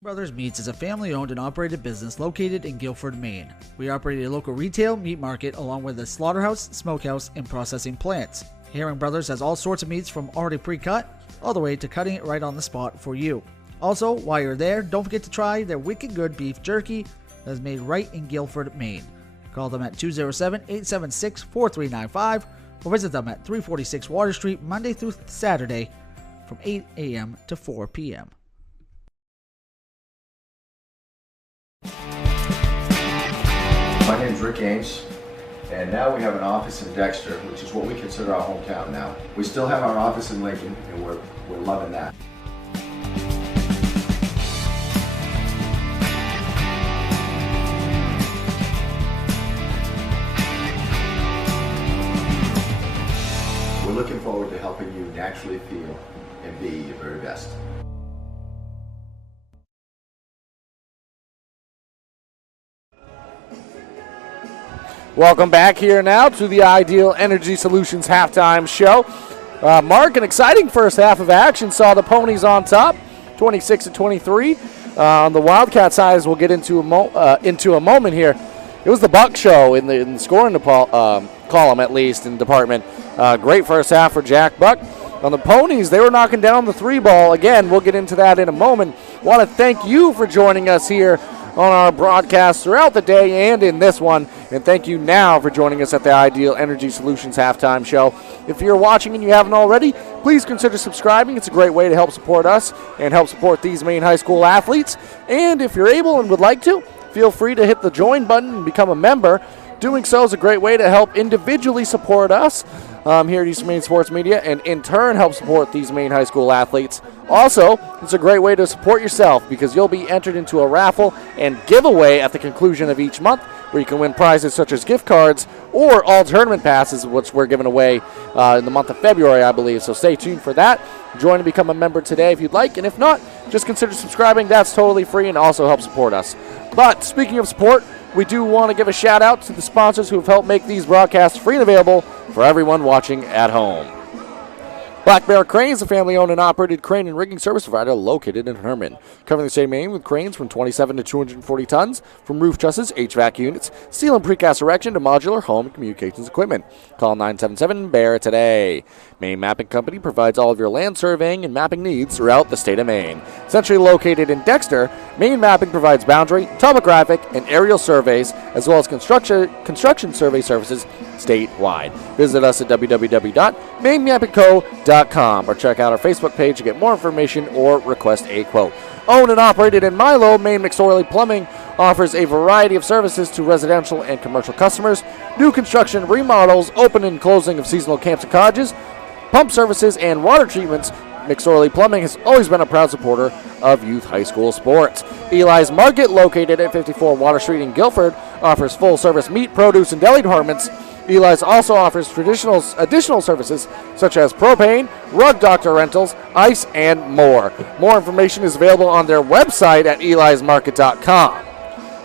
Brothers Meats is a family-owned and operated business located in Guilford, Maine. We operate a local retail meat market along with a slaughterhouse, smokehouse, and processing plants. Herring Brothers has all sorts of meats from already pre-cut all the way to cutting it right on the spot for you. Also, while you're there, don't forget to try their wicked good beef jerky that is made right in Guilford, Maine. Call them at 207-876-4395 or visit them at 346 Water Street Monday through Saturday from 8 a.m. to 4 p.m. My name's Rick Ames, and now we have an office in Dexter, which is what we consider our hometown now. We still have our office in Lincoln, and we're loving that. We're looking forward to helping you naturally feel and be your very best. Welcome back here now to the Ideal Energy Solutions halftime show. Mark, an exciting first half of action saw the Ponies on top, 26-23. On the Wildcat side, as we'll get into a moment here, it was the Buck show in the scoring column, at least, in department. Great first half for Jack Buck. On the Ponies, they were knocking down the three ball. Again, we'll get into that in a moment. Want to thank you for joining us here on our broadcast throughout the day and in this one. And thank you now for joining us at the Ideal Energy Solutions halftime show. If you're watching and you haven't already, please consider subscribing. It's a great way to help support us and help support these Maine high school athletes. And if you're able and would like to, feel free to hit the join button and become a member. Doing so is a great way to help individually support us here at Eastern Maine Sports Media, and in turn help support these Maine high school athletes. Also, it's a great way to support yourself because you'll be entered into a raffle and giveaway at the conclusion of each month where you can win prizes such as gift cards or all tournament passes, which we're giving away in the month of February, I believe. So stay tuned for that. Join and become a member today if you'd like, and if not, just consider subscribing. That's totally free and also helps support us. But speaking of support, we do want to give a shout out to the sponsors who have helped make these broadcasts free and available for everyone watching at home. Black Bear Cranes, a family-owned and operated crane and rigging service provider located in Herman. Covering the state of Maine with cranes from 27 to 240 tons, from roof trusses, HVAC units, steel and precast erection to modular home and communications equipment. Call 977-BEAR today. Maine Mapping Company provides all of your land surveying and mapping needs throughout the state of Maine. Centrally located in Dexter, Maine Mapping provides boundary, topographic, and aerial surveys, as well as construction survey services statewide. Visit us at www.mainemappingco.com or check out our Facebook page to get more information or request a quote. Owned and operated in Milo, Maine McSorley Plumbing offers a variety of services to residential and commercial customers, new construction, remodels, open and closing of seasonal camps and cottages, pump services, and water treatments. McSorley Plumbing has always been a proud supporter of youth high school sports. Eli's Market, located at 54 Water Street in Guilford, offers full-service meat, produce, and deli departments. Eli's also offers additional services such as propane, rug doctor rentals, ice, and more. More information is available on their website at elismarket.com.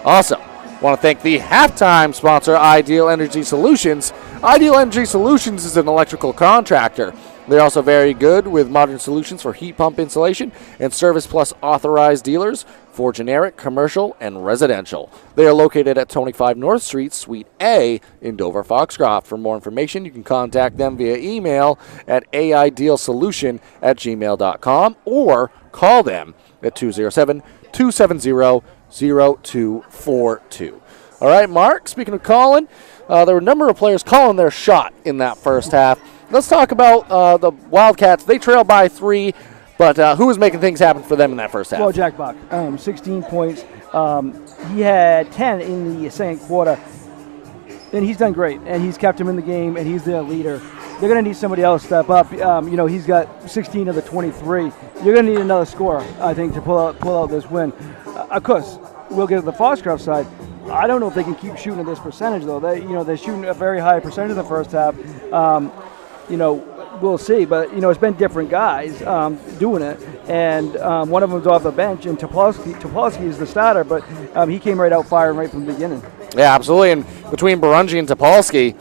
Also, want to thank the halftime sponsor, Ideal Energy Solutions. Ideal Energy Solutions is an electrical contractor. They're also very good with modern solutions for heat pump installation and Service Plus authorized dealers for generic, commercial, and residential. They are located at 25 North Street, Suite A in Dover, Foxcroft. For more information, you can contact them via email at aidealsolution@gmail.com or call them at 207-270-0242. All right, Mark, speaking of calling, there were a number of players calling their shot in that first half. Let's talk about the Wildcats. They trailed by 3, but who was making things happen for them in that first half? Well, Jack Buck, 16 points. He had 10 in the second quarter, and he's done great, and he's kept him in the game, and he's their leader. They're going to need somebody else to step up. He's got 16 of the 23. You're going to need another scorer, I think, to pull out this win. Of course, we'll get to the Foxcroft side. I don't know if they can keep shooting at this percentage, though. They're shooting a very high percentage in the first half. We'll see. But, it's been different guys doing it. And one of them's off the bench, and Topolsky is the starter, but he came right out firing right from the beginning. Yeah, absolutely. And between Barungi and Topolsky,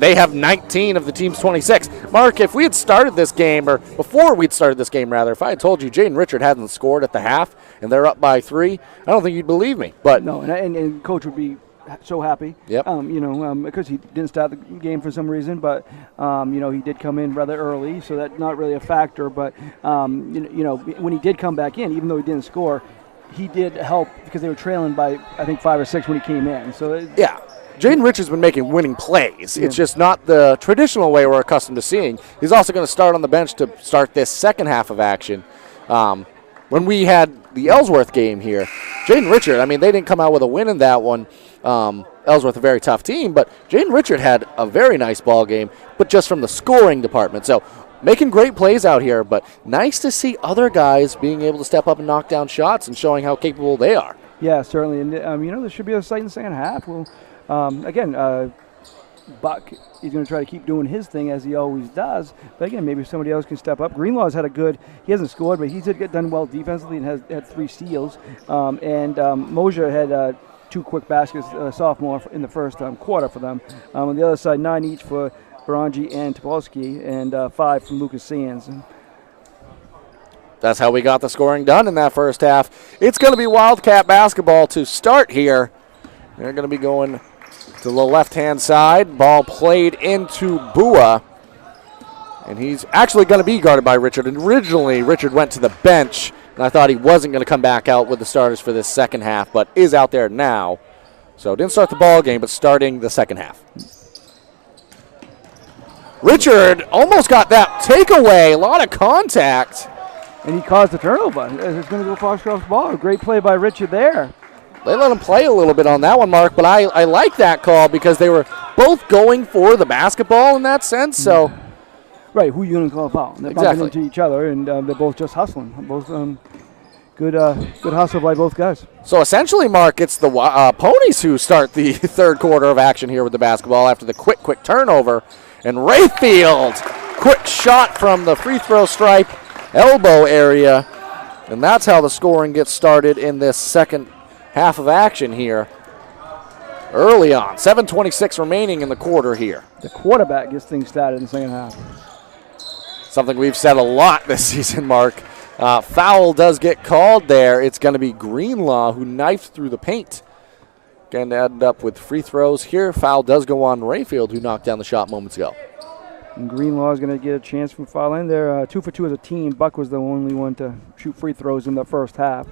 they have 19 of the team's 26. Mark, if we had started this game, or before we'd started this game, rather, if I had told you Jaden Richard hadn't scored at the half and they're up by 3, I don't think you'd believe me. But no, and Coach would be so happy. Yep. Because he didn't start the game for some reason, but he did come in rather early, so that's not really a factor. But when he did come back in, even though he didn't score, he did help because they were trailing by I think 5 or 6 when he came in. So yeah. Jaden Richard's been making winning plays. Yeah. It's just not the traditional way we're accustomed to seeing. He's also going to start on the bench to start this second half of action. When we had the Ellsworth game here, Jaden Richard, they didn't come out with a win in that one. Ellsworth, a very tough team, but Jaden Richard had a very nice ball game, but just from the scoring department. So making great plays out here, but nice to see other guys being able to step up and knock down shots and showing how capable they are. Yeah, certainly. And, there should be a sight in the second half. Well, Buck, he's going to try to keep doing his thing as he always does. But again, maybe somebody else can step up. Greenlaw's had he hasn't scored, but he's done well defensively and has had 3 steals. Mosier had 2 quick baskets, sophomore, in the first quarter for them. On the other side, 9 each for Baranji and Topolsky, and 5 from Lucas Sands. That's how we got the scoring done in that first half. It's going to be Wildcat basketball to start here. They're going to be going to the left-hand side. Ball played into Bua. And he's actually going to be guarded by Richard. And originally, Richard went to the bench, and I thought he wasn't going to come back out with the starters for this second half, but is out there now. So didn't start the ball game, but starting the second half. Richard almost got that takeaway. A lot of contact. And he caused the turnover. It's going to go Foxcroft's ball. A great play by Richard there. They let him play a little bit on that one, Mark, but I like that call because they were both going for the basketball in that sense. So, right, who are you going to call a foul? They're bumping into each other, and they're both just hustling. Both good hustle by both guys. So essentially, Mark, it's the Ponies who start the third quarter of action here with the basketball after the quick turnover. And Rayfield, quick shot from the free throw stripe, elbow area, and that's how the scoring gets started in this second half of action here. Early on, 7:26 remaining in the quarter here. The quarterback gets things started in the second half. Something we've said a lot this season, Mark. Foul does get called there. It's going to be Greenlaw who knifed through the paint. Going to end up with free throws here. Foul does go on Rayfield, who knocked down the shot moments ago. And Greenlaw is going to get a chance from foul in there. 2 for 2 as a team. Buck was the only one to shoot free throws in the first half.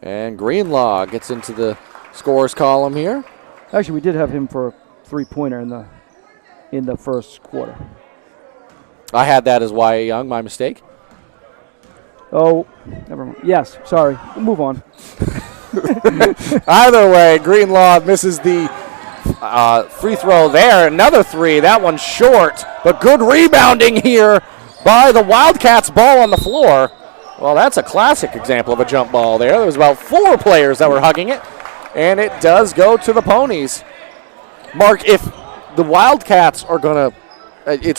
And Greenlaw gets into the scores column here. Actually, we did have him for a 3-pointer in the first quarter. I had that as Wyatt Young, my mistake. Oh, never mind. Yes, sorry. We'll move on. Either way, Greenlaw misses the free throw there. Another 3. That one's short, but good rebounding here by the Wildcats. Ball on the floor. Well, that's a classic example of a jump ball there. There was about 4 players that were hugging it, and it does go to the Ponies. Mark, if the Wildcats are going to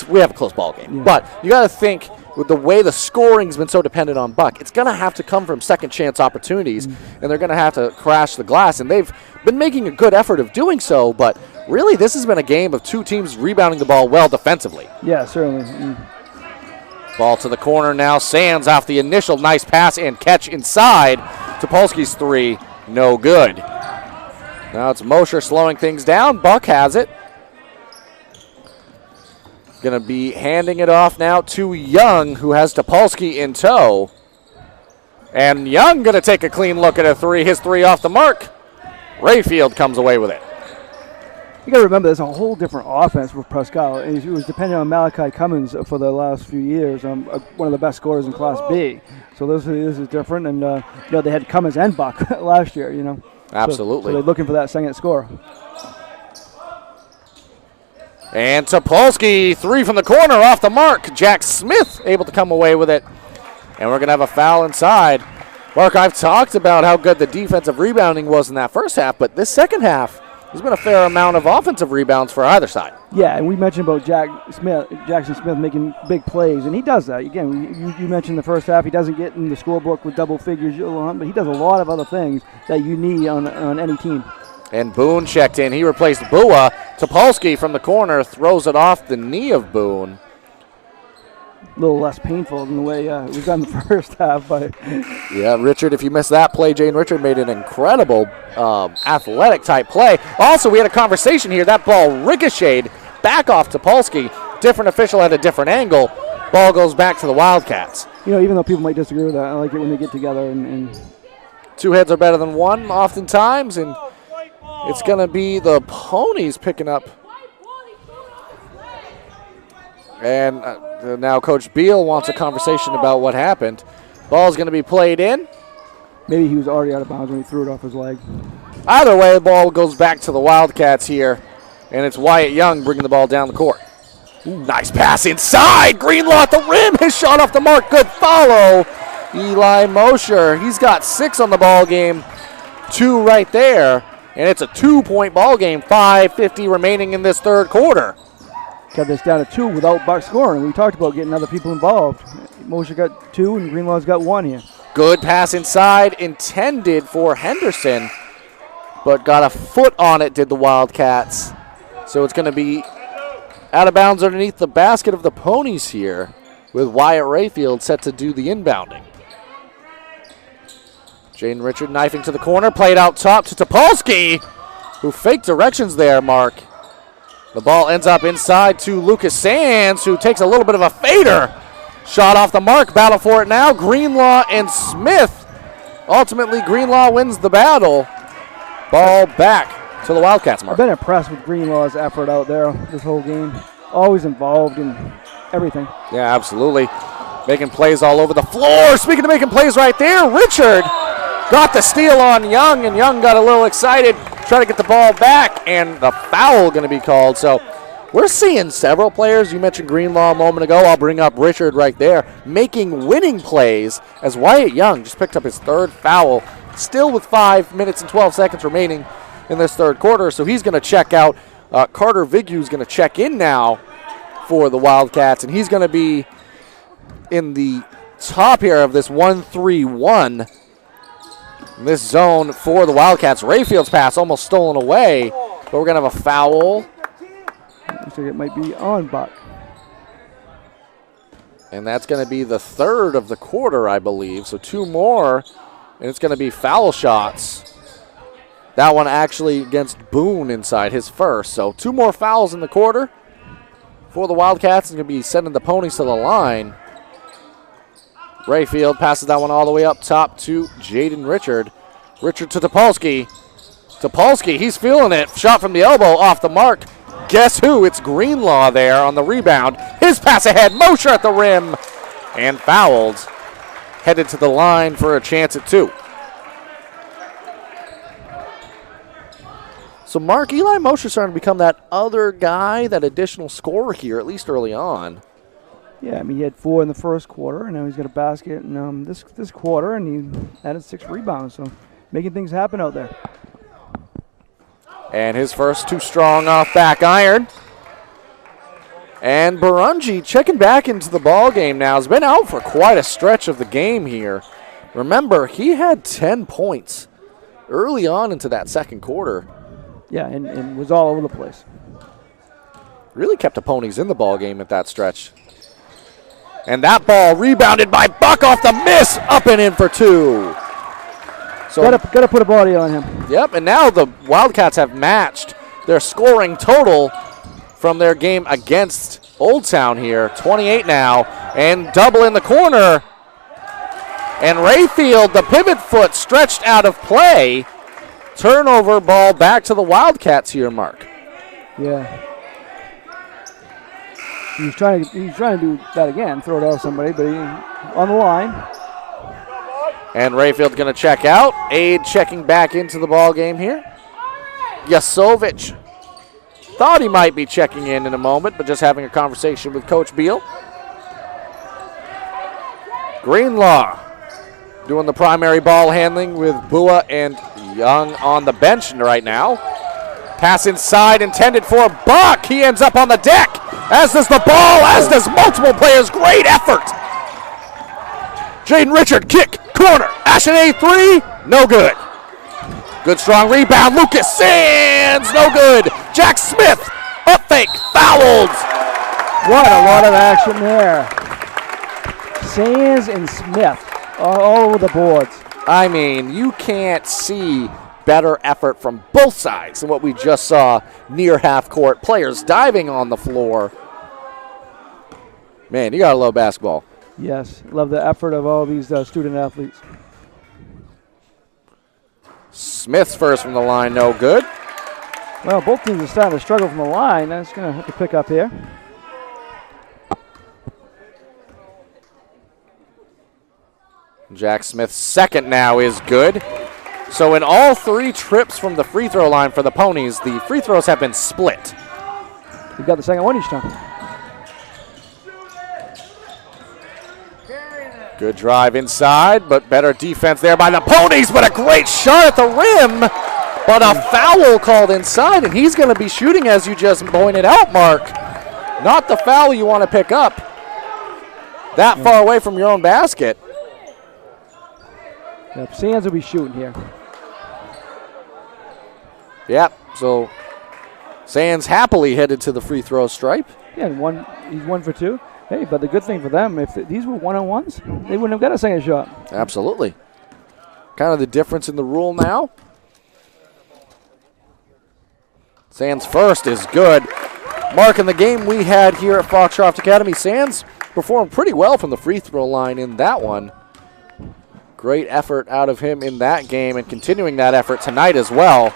we have a close ball game, but you got to think with the way the scoring's been so dependent on Buck, it's going to have to come from second chance opportunities, and they're going to have to crash the glass, and they've been making a good effort of doing so, but really this has been a game of 2 teams rebounding the ball well defensively. Yeah, certainly. Ball to the corner now. Sands off the initial nice pass and catch inside. Topolsky's 3, no good. Now it's Mosher slowing things down. Buck has it. Going to be handing it off now to Young, who has Topolsky in tow. And Young going to take a clean look at a 3. His 3 off the mark. Rayfield comes away with it. You got to remember, there's a whole different offense with Presque Isle. It was dependent on Malachi Cummins for the last few years, one of the best scorers in Class B. So this is different, and they had Cummins and Buck last year. Absolutely. So they're looking for that second score. And Topolsky, 3 from the corner off the mark. Jack Smith able to come away with it. And we're going to have a foul inside. Mark, I've talked about how good the defensive rebounding was in that first half, but this second half, there's been a fair amount of offensive rebounds for either side. Yeah, and we mentioned about Jackson Smith making big plays, and he does that. Again, you mentioned the first half, he doesn't get in the scorebook with double figures, but he does a lot of other things that you need on any team. And Boone checked in. He replaced Bua. Topolsky from the corner throws it off the knee of Boone. A little less painful than the way it was done the first half. But yeah, Richard, if you missed that play, Jane Richard made an incredible athletic-type play. Also, we had a conversation here. That ball ricocheted back off Topolsky. Different official at a different angle. Ball goes back to the Wildcats. Even though people might disagree with that, I like it when they get together. And two heads are better than one oftentimes, and it's going to be the Ponies picking up. And now Coach Beal wants a conversation about what happened. Ball's going to be played in. Maybe he was already out of bounds when he threw it off his leg. Either way, the ball goes back to the Wildcats here, and it's Wyatt Young bringing the ball down the court. Ooh, nice pass inside. Greenlaw at the rim. His shot off the mark. Good follow. Eli Mosher. He's got 6 on the ball game. 2 right there. And it's a 2-point ball game. 5:50 remaining in this third quarter. Got this down to 2 without Buck scoring. We talked about getting other people involved. Mosher got 2 and Greenlaw's got 1 here. Good pass inside, intended for Henderson, but got a foot on it, did the Wildcats. So it's going to be out of bounds underneath the basket of the Ponies here, with Wyatt Rayfield set to do the inbounding. Jane Richard knifing to the corner, played out top to Topolsky, who faked directions there, Mark. The ball ends up inside to Lucas Sands, who takes a little bit of a fader. Shot off the mark, battle for it now. Greenlaw and Smith. Ultimately, Greenlaw wins the battle. Ball back to the Wildcats, Mark. I've been impressed with Greenlaw's effort out there this whole game. Always involved in everything. Yeah, absolutely. Making plays all over the floor. Speaking of making plays right there, Richard got the steal on Young, and Young got a little excited, trying to get the ball back, and the foul going to be called. So we're seeing several players. You mentioned Greenlaw a moment ago. I'll bring up Richard right there, making winning plays as Wyatt Young just picked up his 3rd foul, still with 5 minutes and 12 seconds remaining in this third quarter. So he's going to check out. Carter Vigou's going to check in now for the Wildcats, and he's going to be in the top here of this 1-3-1. This zone for the Wildcats. Rayfield's pass almost stolen away, but we're going to have a foul. Looks like it might be on Buck. And that's going to be the 3rd of the quarter, I believe. So 2 more, and it's going to be foul shots. That one actually against Boone inside, his first. So 2 more fouls in the quarter for the Wildcats. It's going to be sending the Ponies to the line. Rayfield passes that one all the way up top to Jaden Richard. Richard to Topolsky. Topolsky, he's feeling it. Shot from the elbow, off the mark. Guess who? It's Greenlaw there on the rebound. His pass ahead, Mosher at the rim, and fouled. Headed to the line for a chance at 2. So, Mark, Eli Mosher's starting to become that other guy, that additional scorer here, at least early on. Yeah, I mean, he had 4 in the first quarter, and now he's got a basket in this quarter, and he added 6 rebounds. So making things happen out there. And his first too strong off back iron. And Barungi checking back into the ball game now. Has been out for quite a stretch of the game here. Remember, he had 10 points early on into that second quarter. Yeah, and was all over the place. Really kept the Ponies in the ball game at that stretch. And that ball rebounded by Buck off the miss, up and in for 2. So Gotta put a body on him. Yep, and now the Wildcats have matched their scoring total from their game against Old Town here. 28 now, and double in the corner. And Rayfield, the pivot foot stretched out of play. Turnover ball back to the Wildcats here, Mark. Yeah. He's trying to do that again, throw it out somebody, but he on the line. And Rayfield's going to check out. Aid checking back into the ball game here. Yasovic thought he might be checking in a moment, but just having a conversation with Coach Beal. Greenlaw doing the primary ball handling with Bua and Young on the bench right now. Pass inside intended for Buck. He ends up on the deck, as does the ball, as does multiple players. Great effort. Jaden Richard, kick, corner. Ashton A3, no good. Good strong rebound. Lucas Sands, no good. Jack Smith, up fake, fouled. What a lot of action there. Sands and Smith all over the boards. I mean, you can't see better effort from both sides than what we just saw near half court. Players diving on the floor. Man, you gotta love basketball. Yes, love the effort of all these student athletes. Smith's first from the line, no good. Well, both teams are starting to struggle from the line. That's going to have to pick up here. Jack Smith's second now is good. So in all 3 trips from the free throw line for the Ponies, the free throws have been split. You've got the second one each time. Good drive inside, but better defense there by the Ponies, but a great shot at the rim. But a foul called inside, and he's going to be shooting, as you just pointed out, Mark. Not the foul you want to pick up that far away from your own basket. Yep, Sands will be shooting here. Yep, so Sands happily headed to the free throw stripe. Yeah, and he's 1 for 2. Hey, but the good thing for them, if these were one-on-ones, they wouldn't have got a second shot. Absolutely. Kind of the difference in the rule now. Sands first is good. Mark, in the game we had here at Foxcroft Academy, Sands performed pretty well from the free throw line in that one. Great effort out of him in that game, and continuing that effort tonight as well.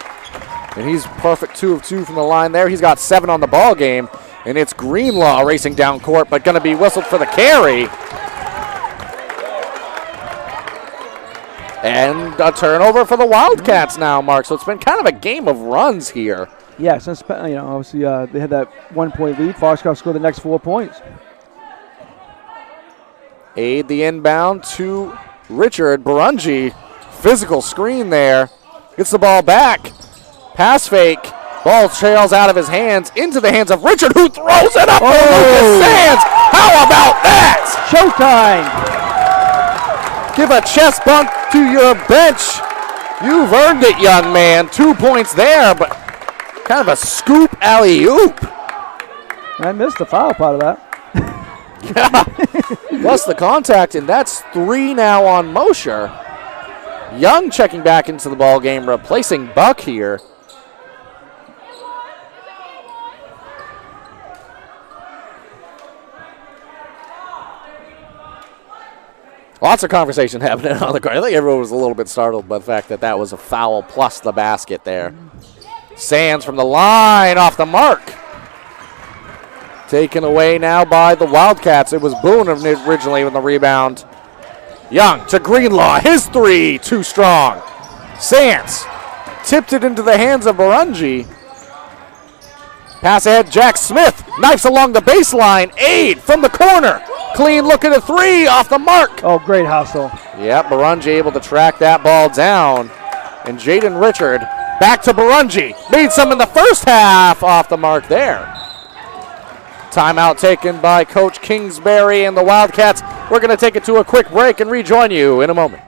And he's perfect 2 of 2 from the line there. He's got 7 on the ball game. And it's Greenlaw racing down court, but going to be whistled for the carry. And a turnover for the Wildcats now, Mark. So it's been kind of a game of runs here. Yeah, since obviously they had that 1-point lead. Foxcroft scored the next 4 points. Aid the inbound to Richard. Barungi, physical screen there. Gets the ball back. Pass fake. Ball trails out of his hands into the hands of Richard, who throws it up for Lucas Sands. How about that? Showtime. Give a chest bump to your bench. You've earned it, young man. 2 points there, but kind of a scoop alley-oop. I missed the foul part of that. Yeah, plus the contact, and that's 3 now on Mosher. Young checking back into the ball game, replacing Buck here. Lots of conversation happening on the court. I think everyone was a little bit startled by the fact that that was a foul plus the basket there. Sands from the line, off the mark. Taken away now by the Wildcats. It was Boone originally with the rebound. Young to Greenlaw. His 3, too strong. Sands tipped it into the hands of Barungi. Pass ahead, Jack Smith. Knifes along the baseline. Aid from the corner. Clean look at a 3 off the mark. Oh, great hustle. Yep, Barungi able to track that ball down. And Jaden Richard back to Barungi. Made some in the first half, off the mark there. Timeout taken by Coach Kingsbury and the Wildcats. We're going to take it to a quick break and rejoin you in a moment.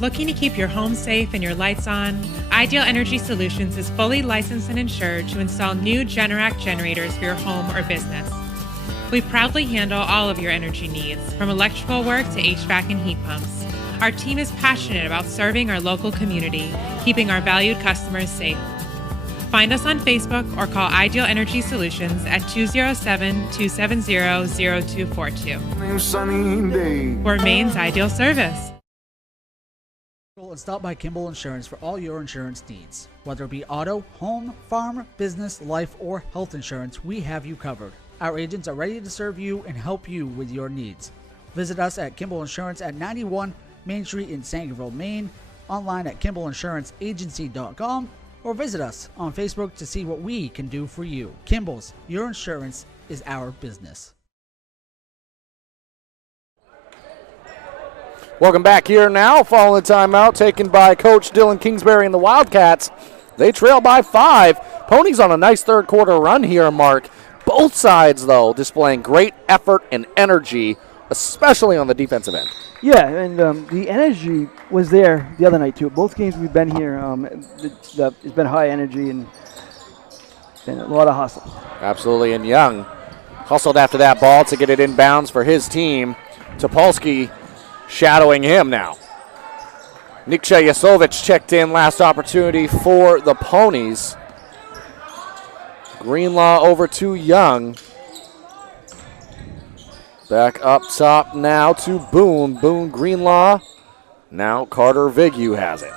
Looking to keep your home safe and your lights on? Ideal Energy Solutions is fully licensed and insured to install new Generac generators for your home or business. We proudly handle all of your energy needs, from electrical work to HVAC and heat pumps. Our team is passionate about serving our local community, keeping our valued customers safe. Find us on Facebook or call Ideal Energy Solutions at 207-270-0242. For Maine's Ideal Service. And stop by Kimball Insurance for all your insurance needs. Whether it be auto, home, farm, business, life, or health insurance, we have you covered. Our agents are ready to serve you and help you with your needs. Visit us at Kimball Insurance at 91 Main Street in Sangerville, Maine, online at KimballInsuranceAgency.com, or visit us on Facebook to see what we can do for you. Kimball's, your insurance is our business. Welcome back here now. Following the timeout taken by Coach Dylan Kingsbury and the Wildcats. They trail by 5. Ponies on a nice third quarter run here, Mark. Both sides, though, displaying great effort and energy, especially on the defensive end. Yeah, and the energy was there the other night, too. Both games we've been here, it's been high energy and been a lot of hustle. Absolutely, and Young hustled after that ball to get it inbounds for his team. Topolsky shadowing him now. Niksha Yasovic checked in, last opportunity for the Ponies. Greenlaw over to Young. Back up top now to Boone. Boone, Greenlaw. Now Carter Vigu has it.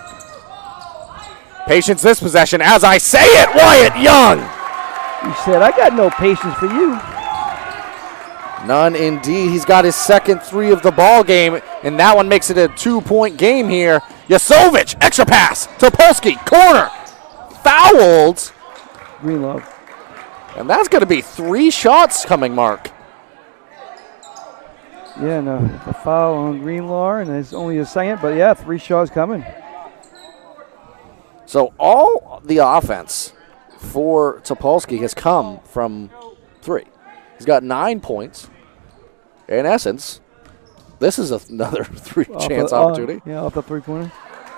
Patience this possession as I say it, Wyatt Young. He said, I got no patience for you. None indeed. He's got his second 3 of the ball game, and that one makes it a 2-point game here. Yasovic, extra pass. Topolsky, corner. Fouled. Greenlaw. And that's going to be 3 shots coming, Mark. Yeah, no, the foul on Greenlaw, and it's only a second, but yeah, 3 shots coming. So all the offense for Topolsky has come from 3. He's got 9 points. In essence, this is another 3-chance opportunity. Yeah, off the 3-pointer.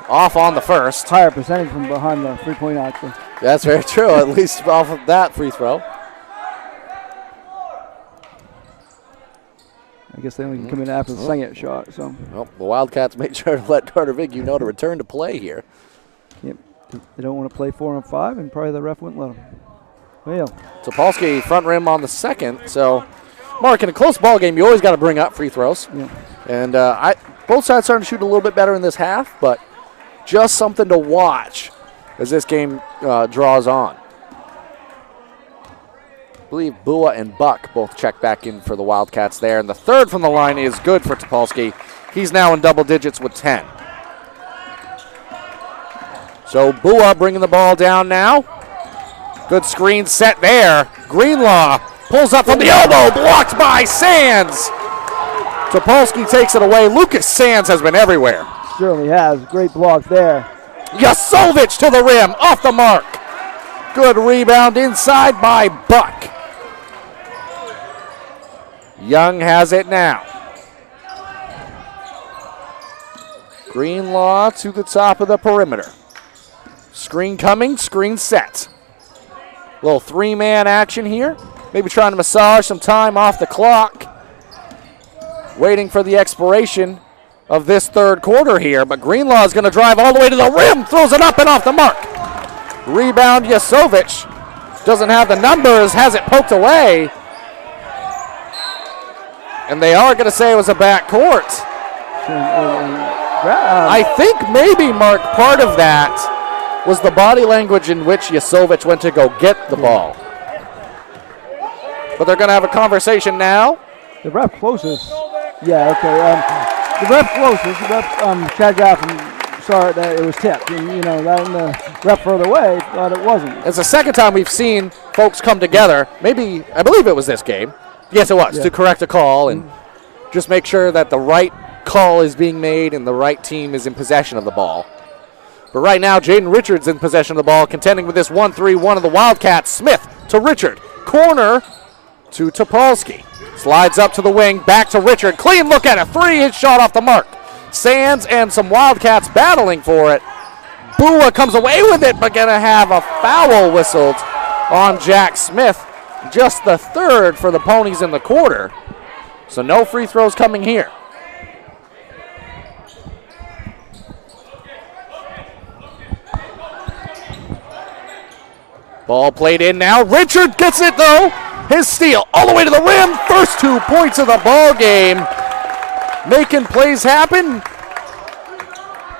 Off on the first. Higher percentage from behind the 3-point actually. That's very true, at least off of that free throw. I guess they only can come in after the second shot. So. Well, the Wildcats made sure to let Carter Vigu know to return to play here. Yep. They don't want to play 4 on 5, and probably the ref wouldn't let them. Well. Topolsky front rim on the second. So, Mark, in a close ball game, you always got to bring up free throws. Yeah. And both sides starting to shoot a little bit better in this half, but just something to watch as this game draws on. I believe Bua and Buck both check back in for the Wildcats there. And the third from the line is good for Topolsky. He's now in double digits with 10. So Bua bringing the ball down now. Good screen set there. Greenlaw pulls up from the elbow, blocked by Sands. Topolsky takes it away. Lucas Sands has been everywhere. Certainly has. Great block there. Yasovic to the rim, off the mark. Good rebound inside by Buck. Young has it now. Greenlaw to the top of the perimeter. Screen coming, screen set. Little 3-man action here. Maybe trying to massage some time off the clock. Waiting for the expiration of this third quarter here, but Greenlaw is going to drive all the way to the rim, throws it up and off the mark. Rebound Yasovic. Doesn't have the numbers, has it poked away. And they are going to say it was a backcourt. I think maybe, Mark, part of that was the body language in which Yasovic went to go get the ball. But they're going to have a conversation now. The ref closest. Yeah, okay. The ref closest. The ref Chad Goffin saw that it was tipped. And, the ref further away thought it wasn't. It's the second time we've seen folks come together. Maybe, I believe it was this game. Yes, it was, to correct a call and just make sure that the right call is being made and the right team is in possession of the ball. But right now, Jaden Richards in possession of the ball, contending with this 1-3-1 of the Wildcats. Smith to Richard. Corner to Topolsky. Slides up to the wing, back to Richard. Clean look at it. 3, his shot off the mark. Sands and some Wildcats battling for it. Bua comes away with it, but going to have a foul whistled on Jack Smith. Just the third for the Ponies in the quarter. So no free throws coming here. Ball played in now. Richard gets it though. His steal all the way to the rim. First 2 points of the ball game. Making plays happen.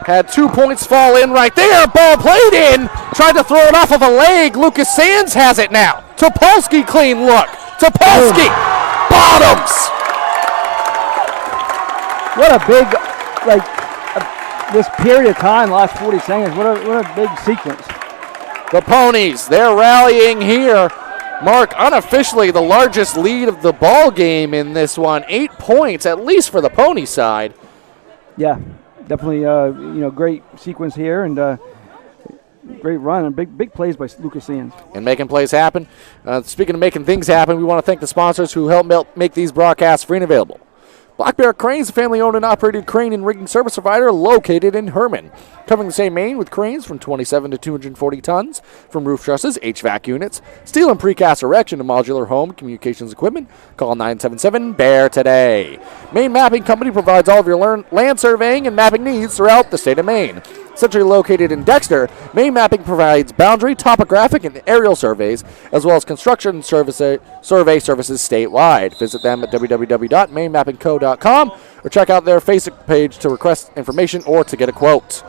Had 2 points fall in right there. Ball played in. Tried to throw it off of a leg. Lucas Sands has it now. Topolsky clean look. Topolsky bottoms. What a big, this period of time, last 40 seconds. What a big sequence. The Ponies, they're rallying here. Mark, unofficially the largest lead of the ball game in this one. 8 points, at least for the Pony side. Yeah, definitely. Great sequence here and great run and big plays by Lucas Sands. And making plays happen. Speaking of making things happen, we want to thank the sponsors who help make these broadcasts free and available. Black Bear Cranes, a family-owned and operated crane and rigging service provider located in Herman. Covering the same Maine with cranes from 27 to 240 tons, from roof trusses, HVAC units, steel and precast erection to modular home communications equipment. Call 977-BEAR today. Maine Mapping Company provides all of your land surveying and mapping needs throughout the state of Maine. Centrally located in Dexter, Maine Mapping provides boundary, topographic, and aerial surveys, as well as construction survey services statewide. Visit them at www.mainemappingco.com or check out their Facebook page to request information or to get a quote.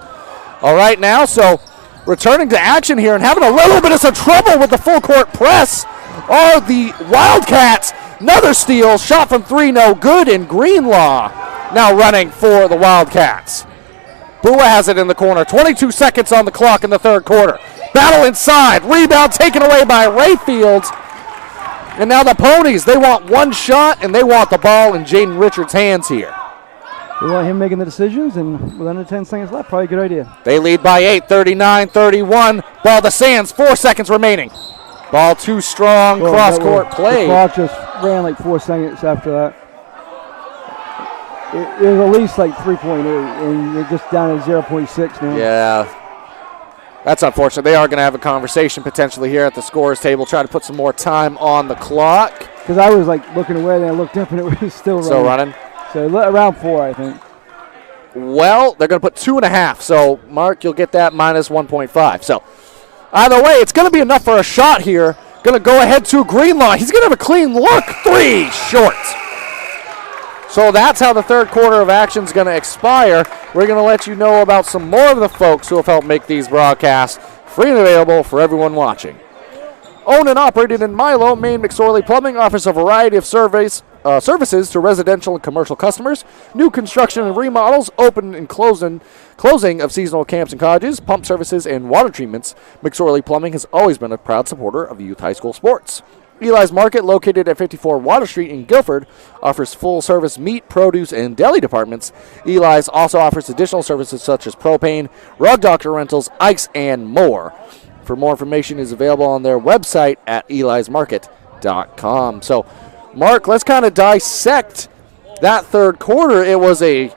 All right, now, so returning to action here and having a little bit of some trouble with the full court press are the Wildcats. Another steal, shot from three, no good, and Greenlaw now running for the Wildcats. Bua has it in the corner. 22 seconds on the clock in the third quarter. Battle inside. Rebound taken away by Rayfield. And now the Ponies, they want one shot, and they want the ball in Jaden Richards' hands here. We want him making the decisions, and with under 10 seconds left, probably a good idea. They lead by 8, 39-31. Ball to Sands, 4 seconds remaining. Ball too strong, cross-court play. The clock just ran like 4 seconds after that. It was at least like 3.8, and you're just down at 0.6 now. Yeah. That's unfortunate. They are going to have a conversation potentially here at the scorer's table, try to put some more time on the clock. Because I was like looking away, and I looked up, and it was still running. So around 4, I think. Well, they're going to put 2.5. So, Mark, you'll get that minus 1.5. So, either way, it's going to be enough for a shot here. Going to go ahead to Greenlaw. He's going to have a clean look. 3, short. So that's how the third quarter of action is going to expire. We're going to let you know about some more of the folks who have helped make these broadcasts free and available for everyone watching. Owned and operated in Milo, Maine, McSorley Plumbing offers a variety of services to residential and commercial customers, new construction and remodels, open and closing of seasonal camps and cottages, pump services, and water treatments. McSorley Plumbing has always been a proud supporter of youth high school sports. Eli's Market, located at 54 Water Street in Guilford, offers full-service meat, produce, and deli departments. Eli's also offers additional services such as propane, rug doctor rentals, ice, and more. For more information is available on their website at elismarket.com. So, Mark, let's kind of dissect that third quarter. It was a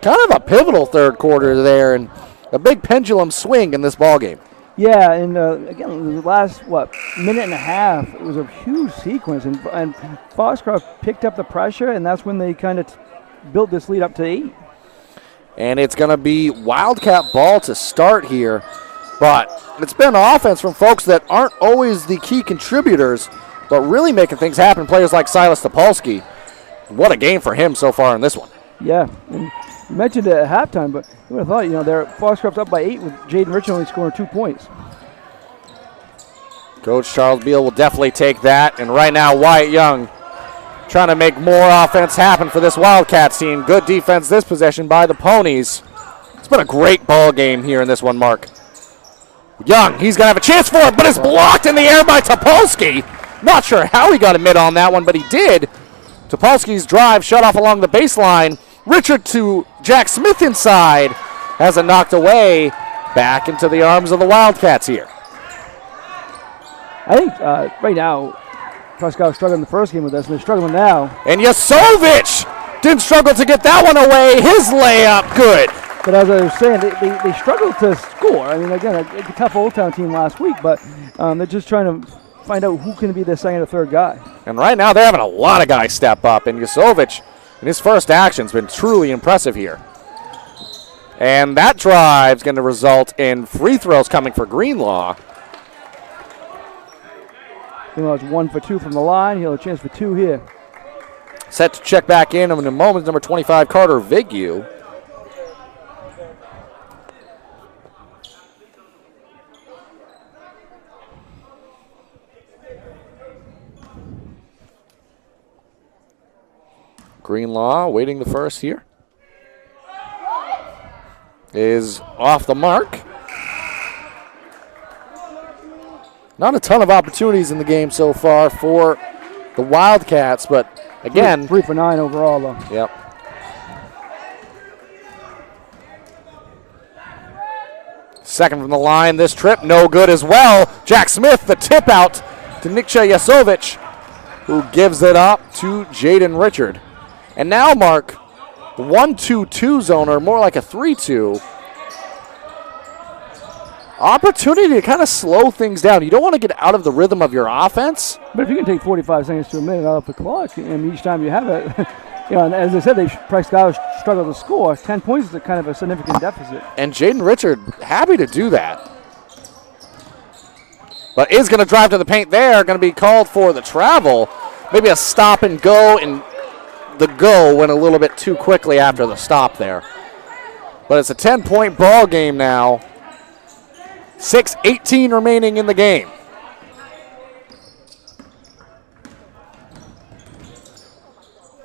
kind of a pivotal third quarter there, and a big pendulum swing in this ballgame. Yeah, and again, the last, minute and a half, it was a huge sequence, and Foxcroft picked up the pressure, and that's when they kind of built this lead up to 8. And it's going to be Wildcat ball to start here, but it's been offense from folks that aren't always the key contributors, but really making things happen. Players like Silas Topolsky. What a game for him so far in this one. Yeah, and you mentioned it at halftime, but you would have thought, they're Foxcroft's up by 8 with Jaden Richard only scoring 2 points. Coach Charles Beal will definitely take that. And right now, Wyatt Young trying to make more offense happen for this Wildcats team. Good defense this possession by the Ponies. It's been a great ball game here in this one, Mark. Young, he's going to have a chance for it, but it's blocked in the air by Topolsky. Not sure how he got a mid on that one, but he did. Topolsky's drive shut off along the baseline. Richard to Jack Smith inside. Has it knocked away. Back into the arms of the Wildcats here. I think right now, Presque Isle was struggling in the first game with us, and they're struggling now. And Yasovich didn't struggle to get that one away. His layup, good. But as I was saying, they struggled to score. I mean, again, a tough Old Town team last week, but they're just trying to find out who can be the second or third guy. And right now, they're having a lot of guys step up, and Yasovich, in his first action's been truly impressive here. And that drive's going to result in free throws coming for Greenlaw. Greenlaw's 1 for 2 from the line. He'll have a chance for 2 here. Set to check back in a moment, number 25, Carter Vigu. Greenlaw waiting the first here. Is off the mark. Not a ton of opportunities in the game so far for the Wildcats, but again. 3 for 9 overall, though. Yep. Second from the line this trip, no good as well. Jack Smith, the tip out to Nikša Jasovic, who gives it up to Jaden Richard. And now, Mark, the 1-2-2 zone, or more like a 3-2. Opportunity to kind of slow things down. You don't want to get out of the rhythm of your offense. But if you can take 45 seconds to a minute out of the clock, and each time you have it, and as I said, Presque Isle struggled to score. 10 points is a kind of a significant deficit. And Jaden Richard happy to do that. But is going to drive to the paint there. Going to be called for the travel. Maybe a stop and go, and the go went a little bit too quickly after the stop there. But it's a 10-point ball game now. 6:18 remaining in the game.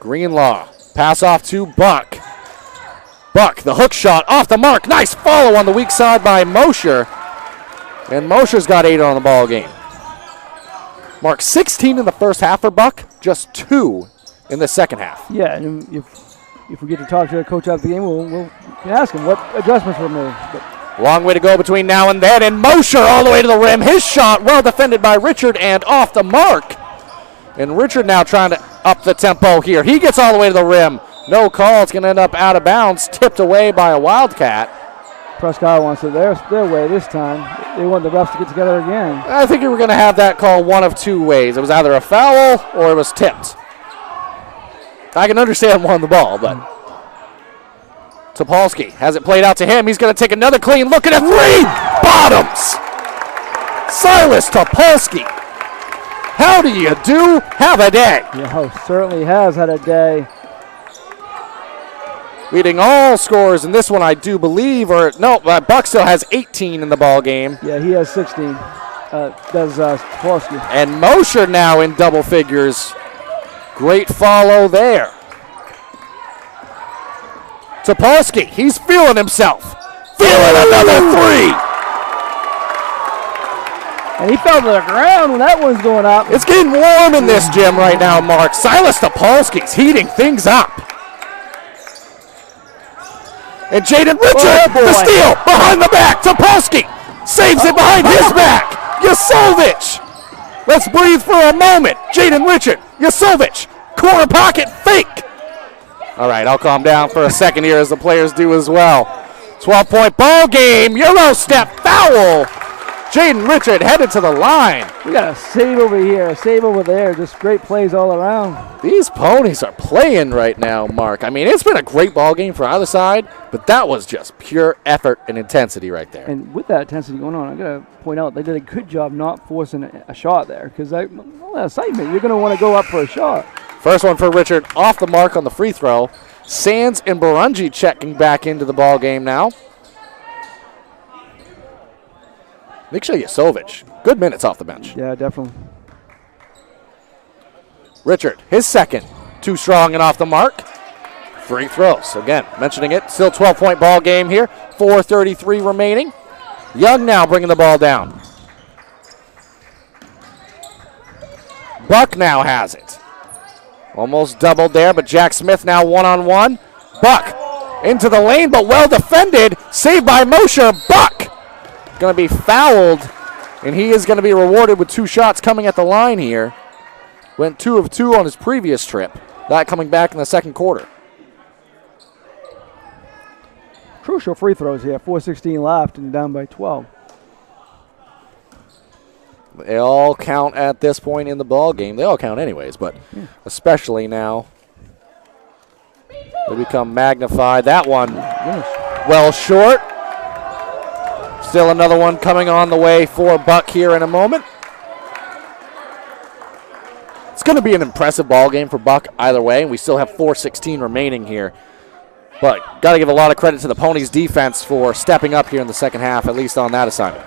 Greenlaw, pass off to Buck. Buck, the hook shot off the mark. Nice follow on the weak side by Mosher. And Mosher's got 8 on the ball game. Mark, 16 in the first half for Buck, just 2 in the second half. Yeah, and if we get to talk to the coach after the game, we'll ask him what adjustments were made. But long way to go between now and then, and Mosher all the way to the rim. His shot well defended by Richard and off the mark. And Richard now trying to up the tempo here. He gets all the way to the rim. No call. It's going to end up out of bounds, tipped away by a Wildcat. Presque Isle wants it their way this time. They want the refs to get together again. I think we were going to have that call one of two ways. It was either a foul or it was tipped. I can understand one on the ball, but Topolsky has it played out to him. He's going to take another clean look at a three. Bottoms. Silas Topolsky. How do you do? Have a day. Yeah, certainly has had a day. Leading all scorers in this one, I do believe, or no, Buck still has 18 in the ball game. Yeah, he has 16. Does Topolsky. And Mosher now in double figures. Great follow there. Topolsky, he's feeling himself. Feeling another three. And he fell to the ground when that one's going up. It's getting warm in this gym right now, Mark. Silas Topolsky's heating things up. And Jaden Richard, the steal, behind the back. Topolsky saves it behind his back. Yasovic. Let's breathe for a moment. Jaden Richard, Yasovic, corner pocket fake. All right, I'll calm down for a second here as the players do as well. 12-point ball game, Euro step foul. Jaden Richard headed to the line. We got a save over here, a save over there. Just great plays all around. These ponies are playing right now, Mark. I mean, it's been a great ball game for either side, but that was just pure effort and intensity right there. And with that intensity going on, I got to point out they did a good job not forcing a shot there, because all that excitement, you're going to want to go up for a shot. First one for Richard, off the mark on the free throw. Sands and Barungi checking back into the ball game now. Nikša Jasovic, good minutes off the bench. Yeah, definitely. Richard, his second, too strong and off the mark. Free throws, again, mentioning it, still 12-point ball game here, 4:33 remaining. Young now bringing the ball down. Buck now has it. Almost doubled there, but Jack Smith now one-on-one. Buck into the lane, but well defended. Saved by Mosher. Buck going to be fouled, and he is going to be rewarded with 2 shots coming at the line here. Went 2 of 2 on his previous trip. That coming back in the second quarter. Crucial free throws here. 4:16 left and down by 12. They all count at this point in the ball game. They all count anyways, but especially now they become magnified. That one well short. Still another one coming on the way for Buck here in a moment. It's going to be an impressive ball game for Buck either way, and we still have 4:16 remaining here. But got to give a lot of credit to the Ponies' defense for stepping up here in the second half, at least on that assignment.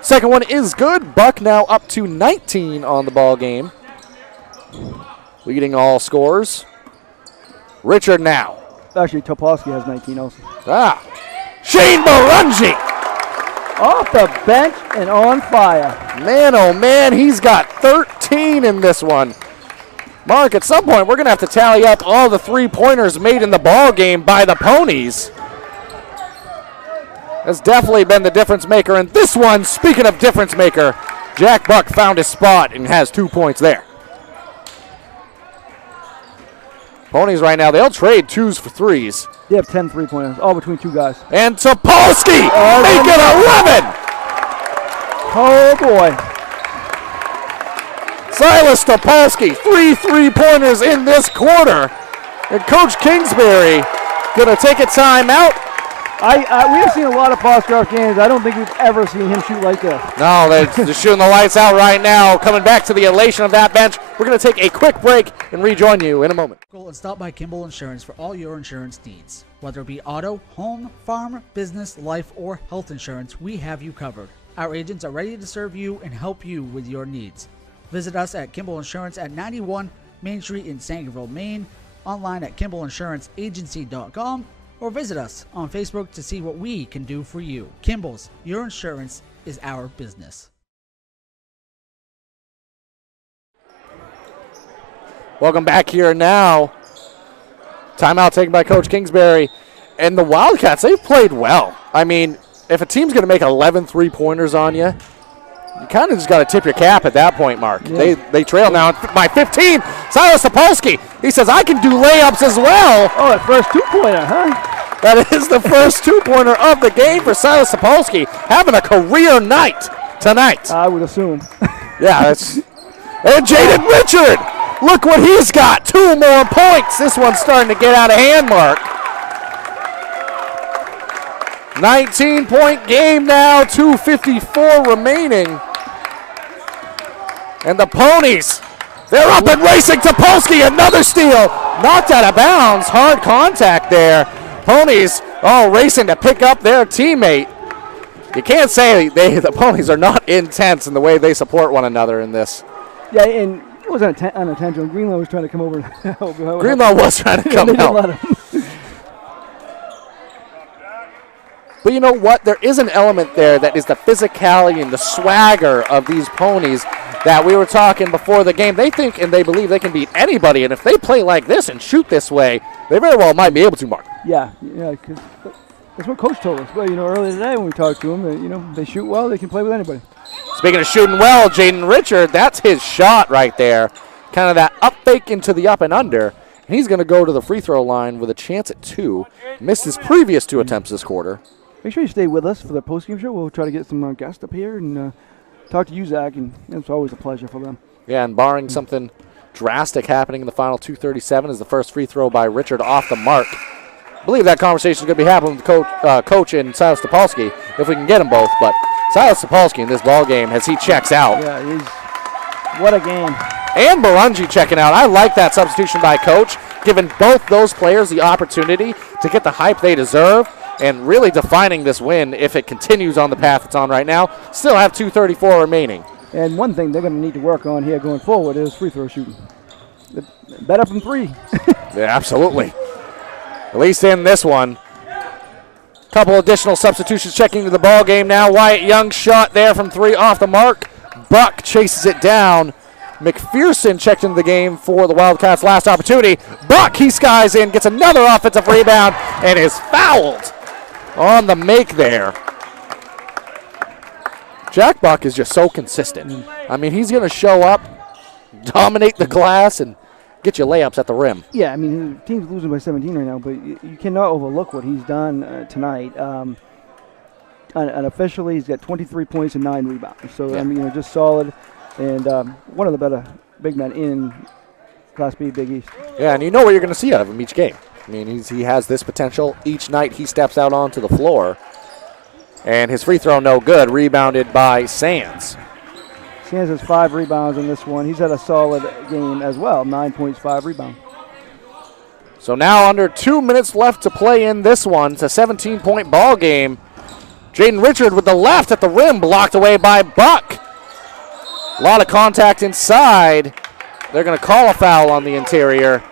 Second one is good. Buck now up to 19 on the ball game. Leading all scorers. Richard now. Actually, Topolsky has 19 also. Shane Barungi. Off the bench and on fire. Man, oh man, he's got 13 in this one. Mark, at some point, we're going to have to tally up all the 3-pointers made in the ball game by the Ponies. has definitely been the difference maker. And this one, speaking of difference maker, Jack Buck found his spot and has 2 points there. Ponies right now, they'll trade 2s for 3s. They have 10 3-pointers, all between two guys. And Topolsky make it 11. Oh, boy. Silas Topolsky, 3 3-pointers in this quarter. And Coach Kingsbury going to take a timeout. We have seen a lot of Foxcroft games. I don't think we've ever seen him shoot like this. No, they're shooting the lights out right now. Coming back to the elation of that bench. We're going to take a quick break and rejoin you in a moment. Go and stop by Kimball Insurance for all your insurance needs. Whether it be auto, home, farm, business, life, or health insurance, we have you covered. Our agents are ready to serve you and help you with your needs. Visit us at Kimball Insurance at 91 Main Street in Sangerville, Maine, online at KimballInsuranceAgency.com, or visit us on Facebook to see what we can do for you. Kimball's, your insurance is our business. Welcome back here now. Timeout taken by Coach Kingsbury. And the Wildcats, they've played well. I mean, if a team's going to make 11 3-pointers on you, you kind of just got to tip your cap at that point, Mark. Yeah. They trail now by 15. Silas Topolsky, he says, I can do layups as well. Oh, that first 2-pointer, huh? That is the first 2-pointer of the game for Silas Topolsky, having a career night tonight. I would assume. Yeah, that's. And Jaden Richard, look what he's got. 2 more points. This one's starting to get out of hand, Mark. 19-point game now, 2:54 remaining. And the Ponies, they're up and racing. Topolsky, another steal. Knocked out of bounds. Hard contact there. Ponies all racing to pick up their teammate. You can't say the Ponies are not intense in the way they support one another in this. Yeah, and it was unintentional. Greenlaw was trying to come over. Greenlaw was trying to come out. But you know what? There is an element there that is the physicality and the swagger of these Ponies that we were talking before the game. They think and they believe they can beat anybody, and if they play like this and shoot this way, they very well might be able to, Mark. Yeah, because that's what Coach told us. But, earlier today when we talked to him, that, they shoot well, they can play with anybody. Speaking of shooting well, Jaden Richard, that's his shot right there. Kind of that up fake into the up and under. And he's going to go to the free throw line with a chance at 2. Missed his previous 2 attempts this quarter. Make sure you stay with us for the postgame show. We'll try to get some guests up here and talk to you, Zach, and it's always a pleasure for them. Yeah, and barring something drastic happening in the final 2:37 is the first free throw by Richard off the mark. I believe that conversation is going to be happening with Coach and Silas Topolsky if we can get them both. But Silas Topolsky in this ball game as he checks out. Yeah, what a game. And Barungi checking out. I like that substitution by Coach, giving both those players the opportunity to get the hype they deserve and really defining this win if it continues on the path it's on right now. Still have 2:34 remaining. And one thing they're going to need to work on here going forward is free throw shooting. Better from 3. Yeah, absolutely. At least in this one. Couple additional substitutions checking into the ball game now. Wyatt Young shot there from 3 off the mark. Buck chases it down. McPherson checked into the game for the Wildcats' last opportunity. Buck, he skies in, gets another offensive rebound, and is fouled on the make there. Jack Buck is just so consistent. I mean, he's going to show up, dominate the glass, and get you layups at the rim. Yeah, I mean, the team's losing by 17 right now, but you cannot overlook what he's done tonight. Unofficially, he's got 23 points and 9 rebounds. So, yeah. I mean, just solid, and one of the better big men in Class B Big East. Yeah, and you know what you're going to see out of him each game. I mean, he has this potential. Each night he steps out onto the floor. And his free throw no good, rebounded by Sands. Sands has 5 rebounds in this one. He's had a solid game as well, 9 points, 5 rebounds. So now under 2 minutes left to play in this one. It's a 17-point ball game. Jaden Richard with the left at the rim, blocked away by Buck. A lot of contact inside. They're going to call a foul on the interior.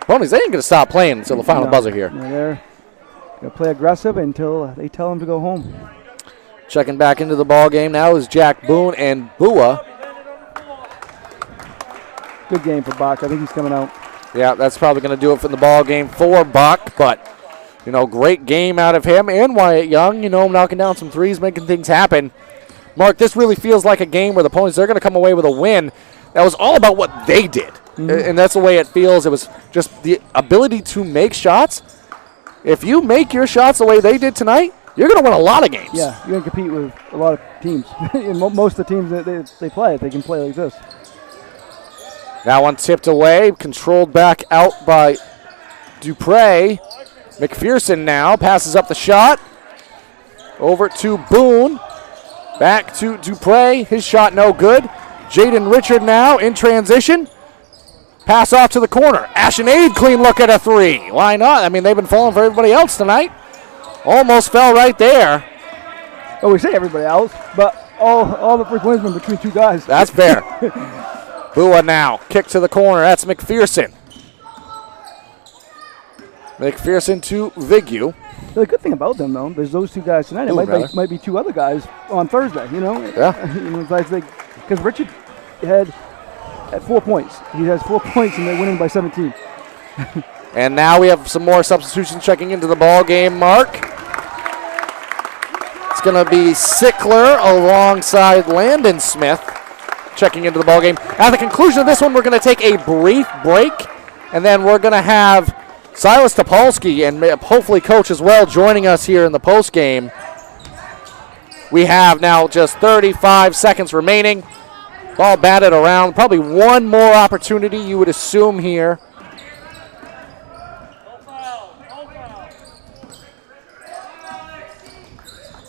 Ponies, they ain't going to stop playing until the final buzzer here. Yeah, they're going to play aggressive until they tell them to go home. Checking back into the ball game now is Jack Boone and Bua. Good game for Buck. I think he's coming out. Yeah, that's probably going to do it for the ball game for Buck, but Great game out of him and Wyatt Young, knocking down some threes, making things happen. Mark, this really feels like a game where the Ponies, they're going to come away with a win. That was all about what they did, and that's the way it feels. It was just the ability to make shots. If you make your shots the way they did tonight, you're going to win a lot of games. Yeah, you're going to compete with a lot of teams. And most of the teams that they play, if they can play like this. That one tipped away, controlled back out by Dupre. McPherson now passes up the shot. Over to Boone. Back to Dupre. His shot no good. Jaden Richard now in transition. Pass off to the corner. Ashenade clean look at a three. Why not? I mean, they've been falling for everybody else tonight. Almost fell right there. Well, we say everybody else, but all the first wins been between two guys. That's fair. Bua now. Kick to the corner. That's McPherson. McPherson to Vigu. The good thing about them, though, there's those two guys tonight. It might be two other guys on Thursday, Yeah. Because Richard had 4 points. He has 4 points, and they're winning by 17. And now we have some more substitutions checking into the ball game, Mark. It's going to be Sickler alongside Landon Smith checking into the ball game. At the conclusion of this one, we're going to take a brief break, and then we're going to have Silas Topolsky and hopefully Coach as well joining us here in the post game. We have now just 35 seconds remaining. Ball batted around. Probably one more opportunity, you would assume, here.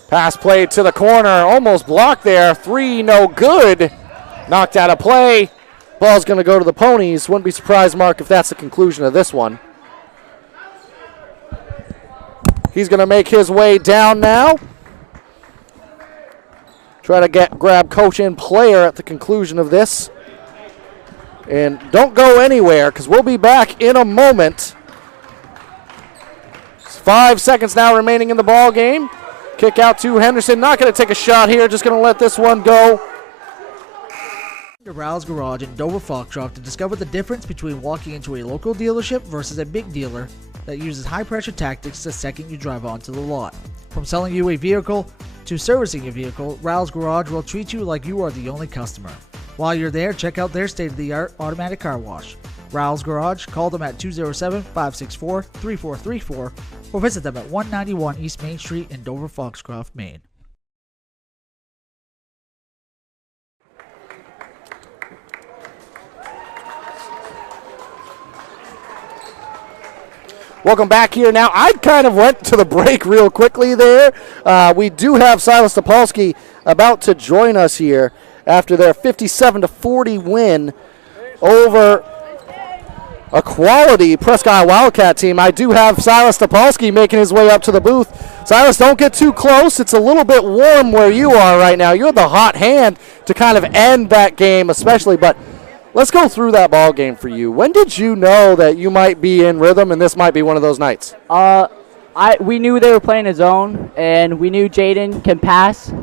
Pass played to the corner. Almost blocked there. Three, no good. Knocked out of play. Ball's going to go to the Ponies. Wouldn't be surprised, Mark, if that's the conclusion of this one. He's going to make his way down now. Try to grab coach and player at the conclusion of this. And don't go anywhere because we'll be back in a moment. 5 seconds now remaining in the ball game. Kick out to Henderson. Not going to take a shot here. Just going to let this one go. To Rouse Garage in Dover Foxcroft to discover the difference between walking into a local dealership versus a big dealer that uses high-pressure tactics the second you drive onto the lot. From selling you a vehicle to servicing your vehicle, Rouse Garage will treat you like you are the only customer. While you're there, check out their state-of-the-art automatic car wash. Rouse Garage, call them at 207-564-3434 or visit them at 191 East Main Street in Dover Foxcroft, Maine. Welcome back here. Now, I kind of went to the break real quickly there. We do have Silas Topolsky about to join us here after their 57-40 win over a quality Presque Isle Wildcat team. I do have Silas Topolsky making his way up to the booth. Silas, don't get too close. It's a little bit warm where you are right now. You're the hot hand to kind of end that game especially, but let's go through that ball game for you. When did you know that you might be in rhythm and this might be one of those nights? We knew they were playing a zone, and we knew Jaden can pass,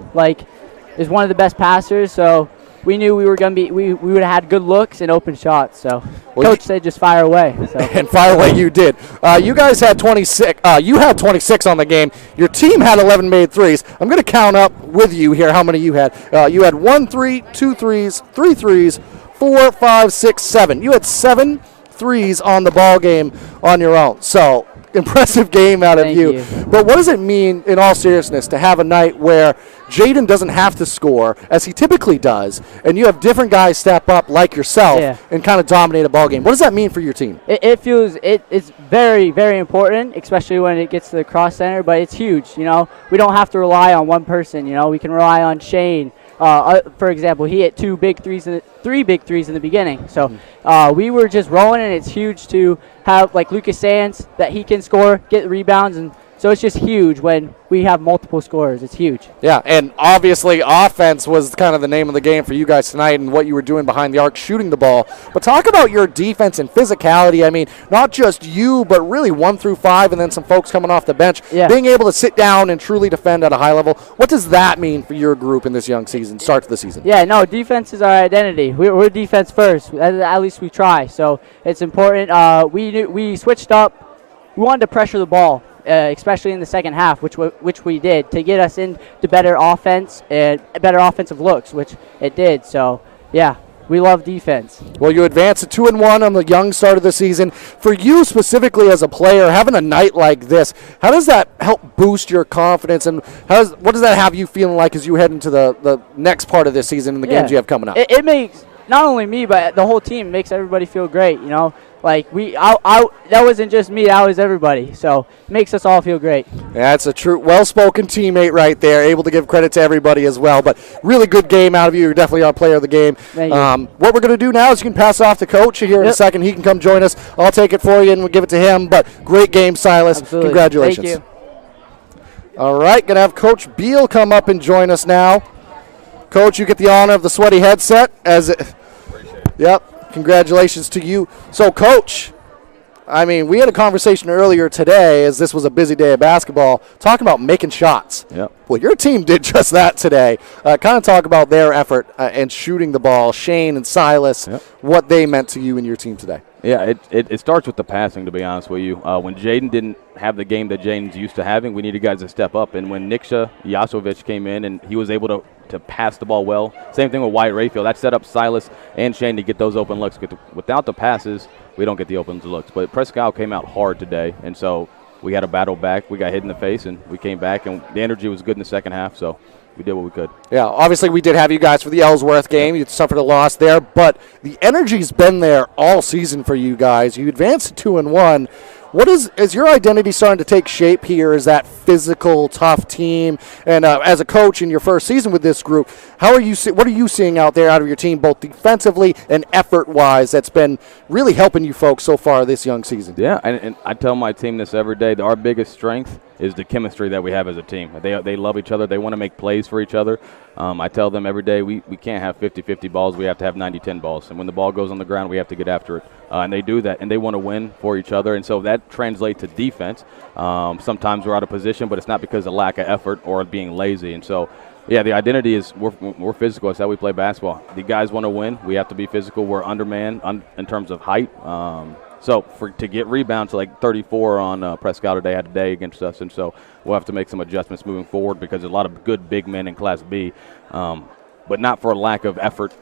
is one of the best passers. So we knew we were gonna be. We would have had good looks and open shots. So Coach said just fire away. So. And fire away you did. You guys had 26. You had 26 on the game. Your team had 11 made threes. I'm gonna count up with you here how many you had. You had 1 3, 2 threes, 3 threes. 4, 5, 6, 7. You had 7 threes on the ball game on your own. So impressive game out of you. But what does it mean, in all seriousness, to have a night where Jaden doesn't have to score, as he typically does, and you have different guys step up like yourself and kind of dominate a ball game? What does that mean for your team? It's very, very important, especially when it gets to the cross center, but it's huge. We don't have to rely on one person. We can rely on Shane. For example, he hit 3 big threes in the beginning. So we were just rolling, and it's huge to have Lucas Sands that he can score, get rebounds, and so it's just huge when we have multiple scorers. It's huge. Yeah, and obviously offense was kind of the name of the game for you guys tonight and what you were doing behind the arc, shooting the ball. But talk about your defense and physicality. I mean, not just you, but really 1 through 5 and then some folks coming off the bench. Being able to sit down and truly defend at a high level. What does that mean for your group in this young season, start to the season? Yeah, no, defense is our identity. We're defense first. At least we try. So it's important. We switched up. We wanted to pressure the ball. especially in the second half, which we did, to get us into better offense and better offensive looks, which it did. So, yeah. We love defense. Well, you advance to 2-1 on the young start of the season. For you specifically as a player, having a night like this, how does that help boost your confidence, and what does that have you feeling like as you head into the next part of this season and the games you have coming up? It makes not only me but the whole team, makes everybody feel great. Like that wasn't just me, that was everybody. So it makes us all feel great. That's a true, well-spoken teammate right there, able to give credit to everybody as well. But really good game out of you. You're definitely our player of the game. Thank you. What we're going to do now is you can pass it off to Coach here in a second. He can come join us. I'll take it for you and we'll give it to him. But great game, Silas. Absolutely. Congratulations. Thank you. All right, going to have Coach Beal come up and join us now. Coach, you get the honor of the sweaty headset. Yep, congratulations to you. So, Coach, I mean, we had a conversation earlier today, as this was a busy day of basketball, talking about making shots. Yep. Well, your team did just that today. Kind of talk about their effort and shooting the ball. Shane and Silas, what they meant to you and your team today. Yeah, it starts with the passing, to be honest with you. When Jaden didn't have the game that Jaden's used to having, we needed guys to step up. And when Niksha Yasovic came in and he was able to pass the ball well, same thing with Wyatt Rayfield. That set up Silas and Shane to get those open looks. Without the passes, we don't get the open looks. But Presque Isle came out hard today, and so we had a battle back. We got hit in the face, and we came back, and the energy was good in the second half, so we did what we could. Yeah, obviously we did have you guys for the Ellsworth game. You suffered a loss there, but the energy's been there all season for you guys. You advanced to 2-1. What is your identity starting to take shape here as that physical, tough team? And as a coach in your first season with this group, what are you seeing out there out of your team, both defensively and effort-wise, that's been really helping you folks so far this young season? Yeah, and I tell my team this every day. Our biggest strength is the chemistry that we have as a team. They love each other. They want to make plays for each other. I tell them every day we can't have 50-50 balls. We have to have 90-10 balls. And when the ball goes on the ground, we have to get after it. And they do that, and they want to win for each other. And so that translates to defense. Sometimes we're out of position, but it's not because of lack of effort or being lazy. And so, yeah, the identity is we're physical. It's how we play basketball. The guys want to win. We have to be physical. We're undermanned in terms of height. So to get rebounds like 34 on Presque Isle today, had a day against us, and so we'll have to make some adjustments moving forward because there's a lot of good big men in Class B, but not for a lack of effort.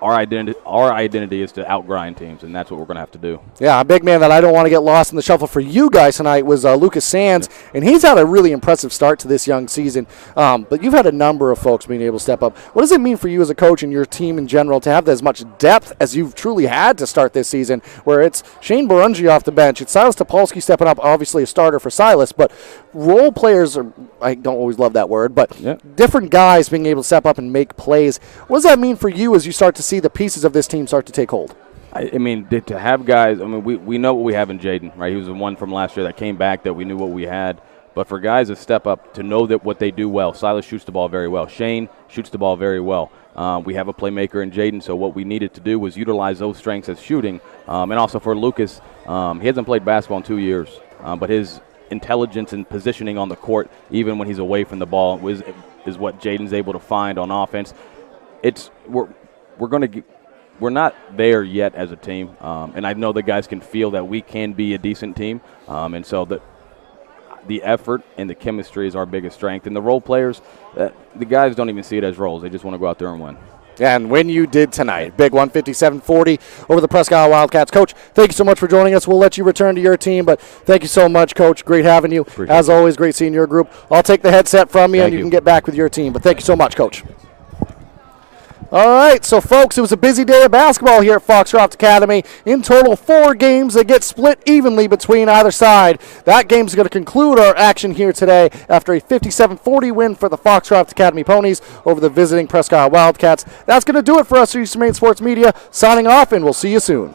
Our identity is to outgrind teams, and that's what we're going to have to do. Yeah, a big man that I don't want to get lost in the shuffle for you guys tonight was Lucas Sands, and he's had a really impressive start to this young season. But you've had a number of folks being able to step up. What does it mean for you as a coach and your team in general to have as much depth as you've truly had to start this season, where it's Shane Barungi off the bench, it's Silas Topolsky stepping up, obviously a starter for Silas, but role players are, I don't always love that word, but different guys being able to step up and make plays. What does that mean for you as you start to see the pieces of this team start to take hold? I mean, to have guys, I mean, we know what we have in Jaden, right? He was the one from last year that came back that we knew what we had. But for guys to step up, to know that what they do well, Silas shoots the ball very well. Shane shoots the ball very well. We have a playmaker in Jaden, so what we needed to do was utilize those strengths as shooting. And also for Lucas, he hasn't played basketball in 2 years, but his intelligence and positioning on the court, even when he's away from the ball, is what Jaden's able to find on offense. We're not there yet as a team, and I know the guys can feel that we can be a decent team, and so the effort and the chemistry is our biggest strength. And the role players, the guys don't even see it as roles. They just want to go out there and win. And when you did tonight, big 157-40 over the Presque Isle Wildcats. Coach, thank you so much for joining us. We'll let you return to your team, but thank you so much, Coach. Great having you. As always, great seeing your group. I'll take the headset from you, and you can get back with your team. But thank you so much, Coach. All right, so folks, it was a busy day of basketball here at Foxcroft Academy. In total, 4 games that get split evenly between either side. That game's going to conclude our action here today after a 57-40 win for the Foxcroft Academy Ponies over the visiting Presque Isle Wildcats. That's going to do it for us at Eastern Maine Sports Media. Signing off, and we'll see you soon.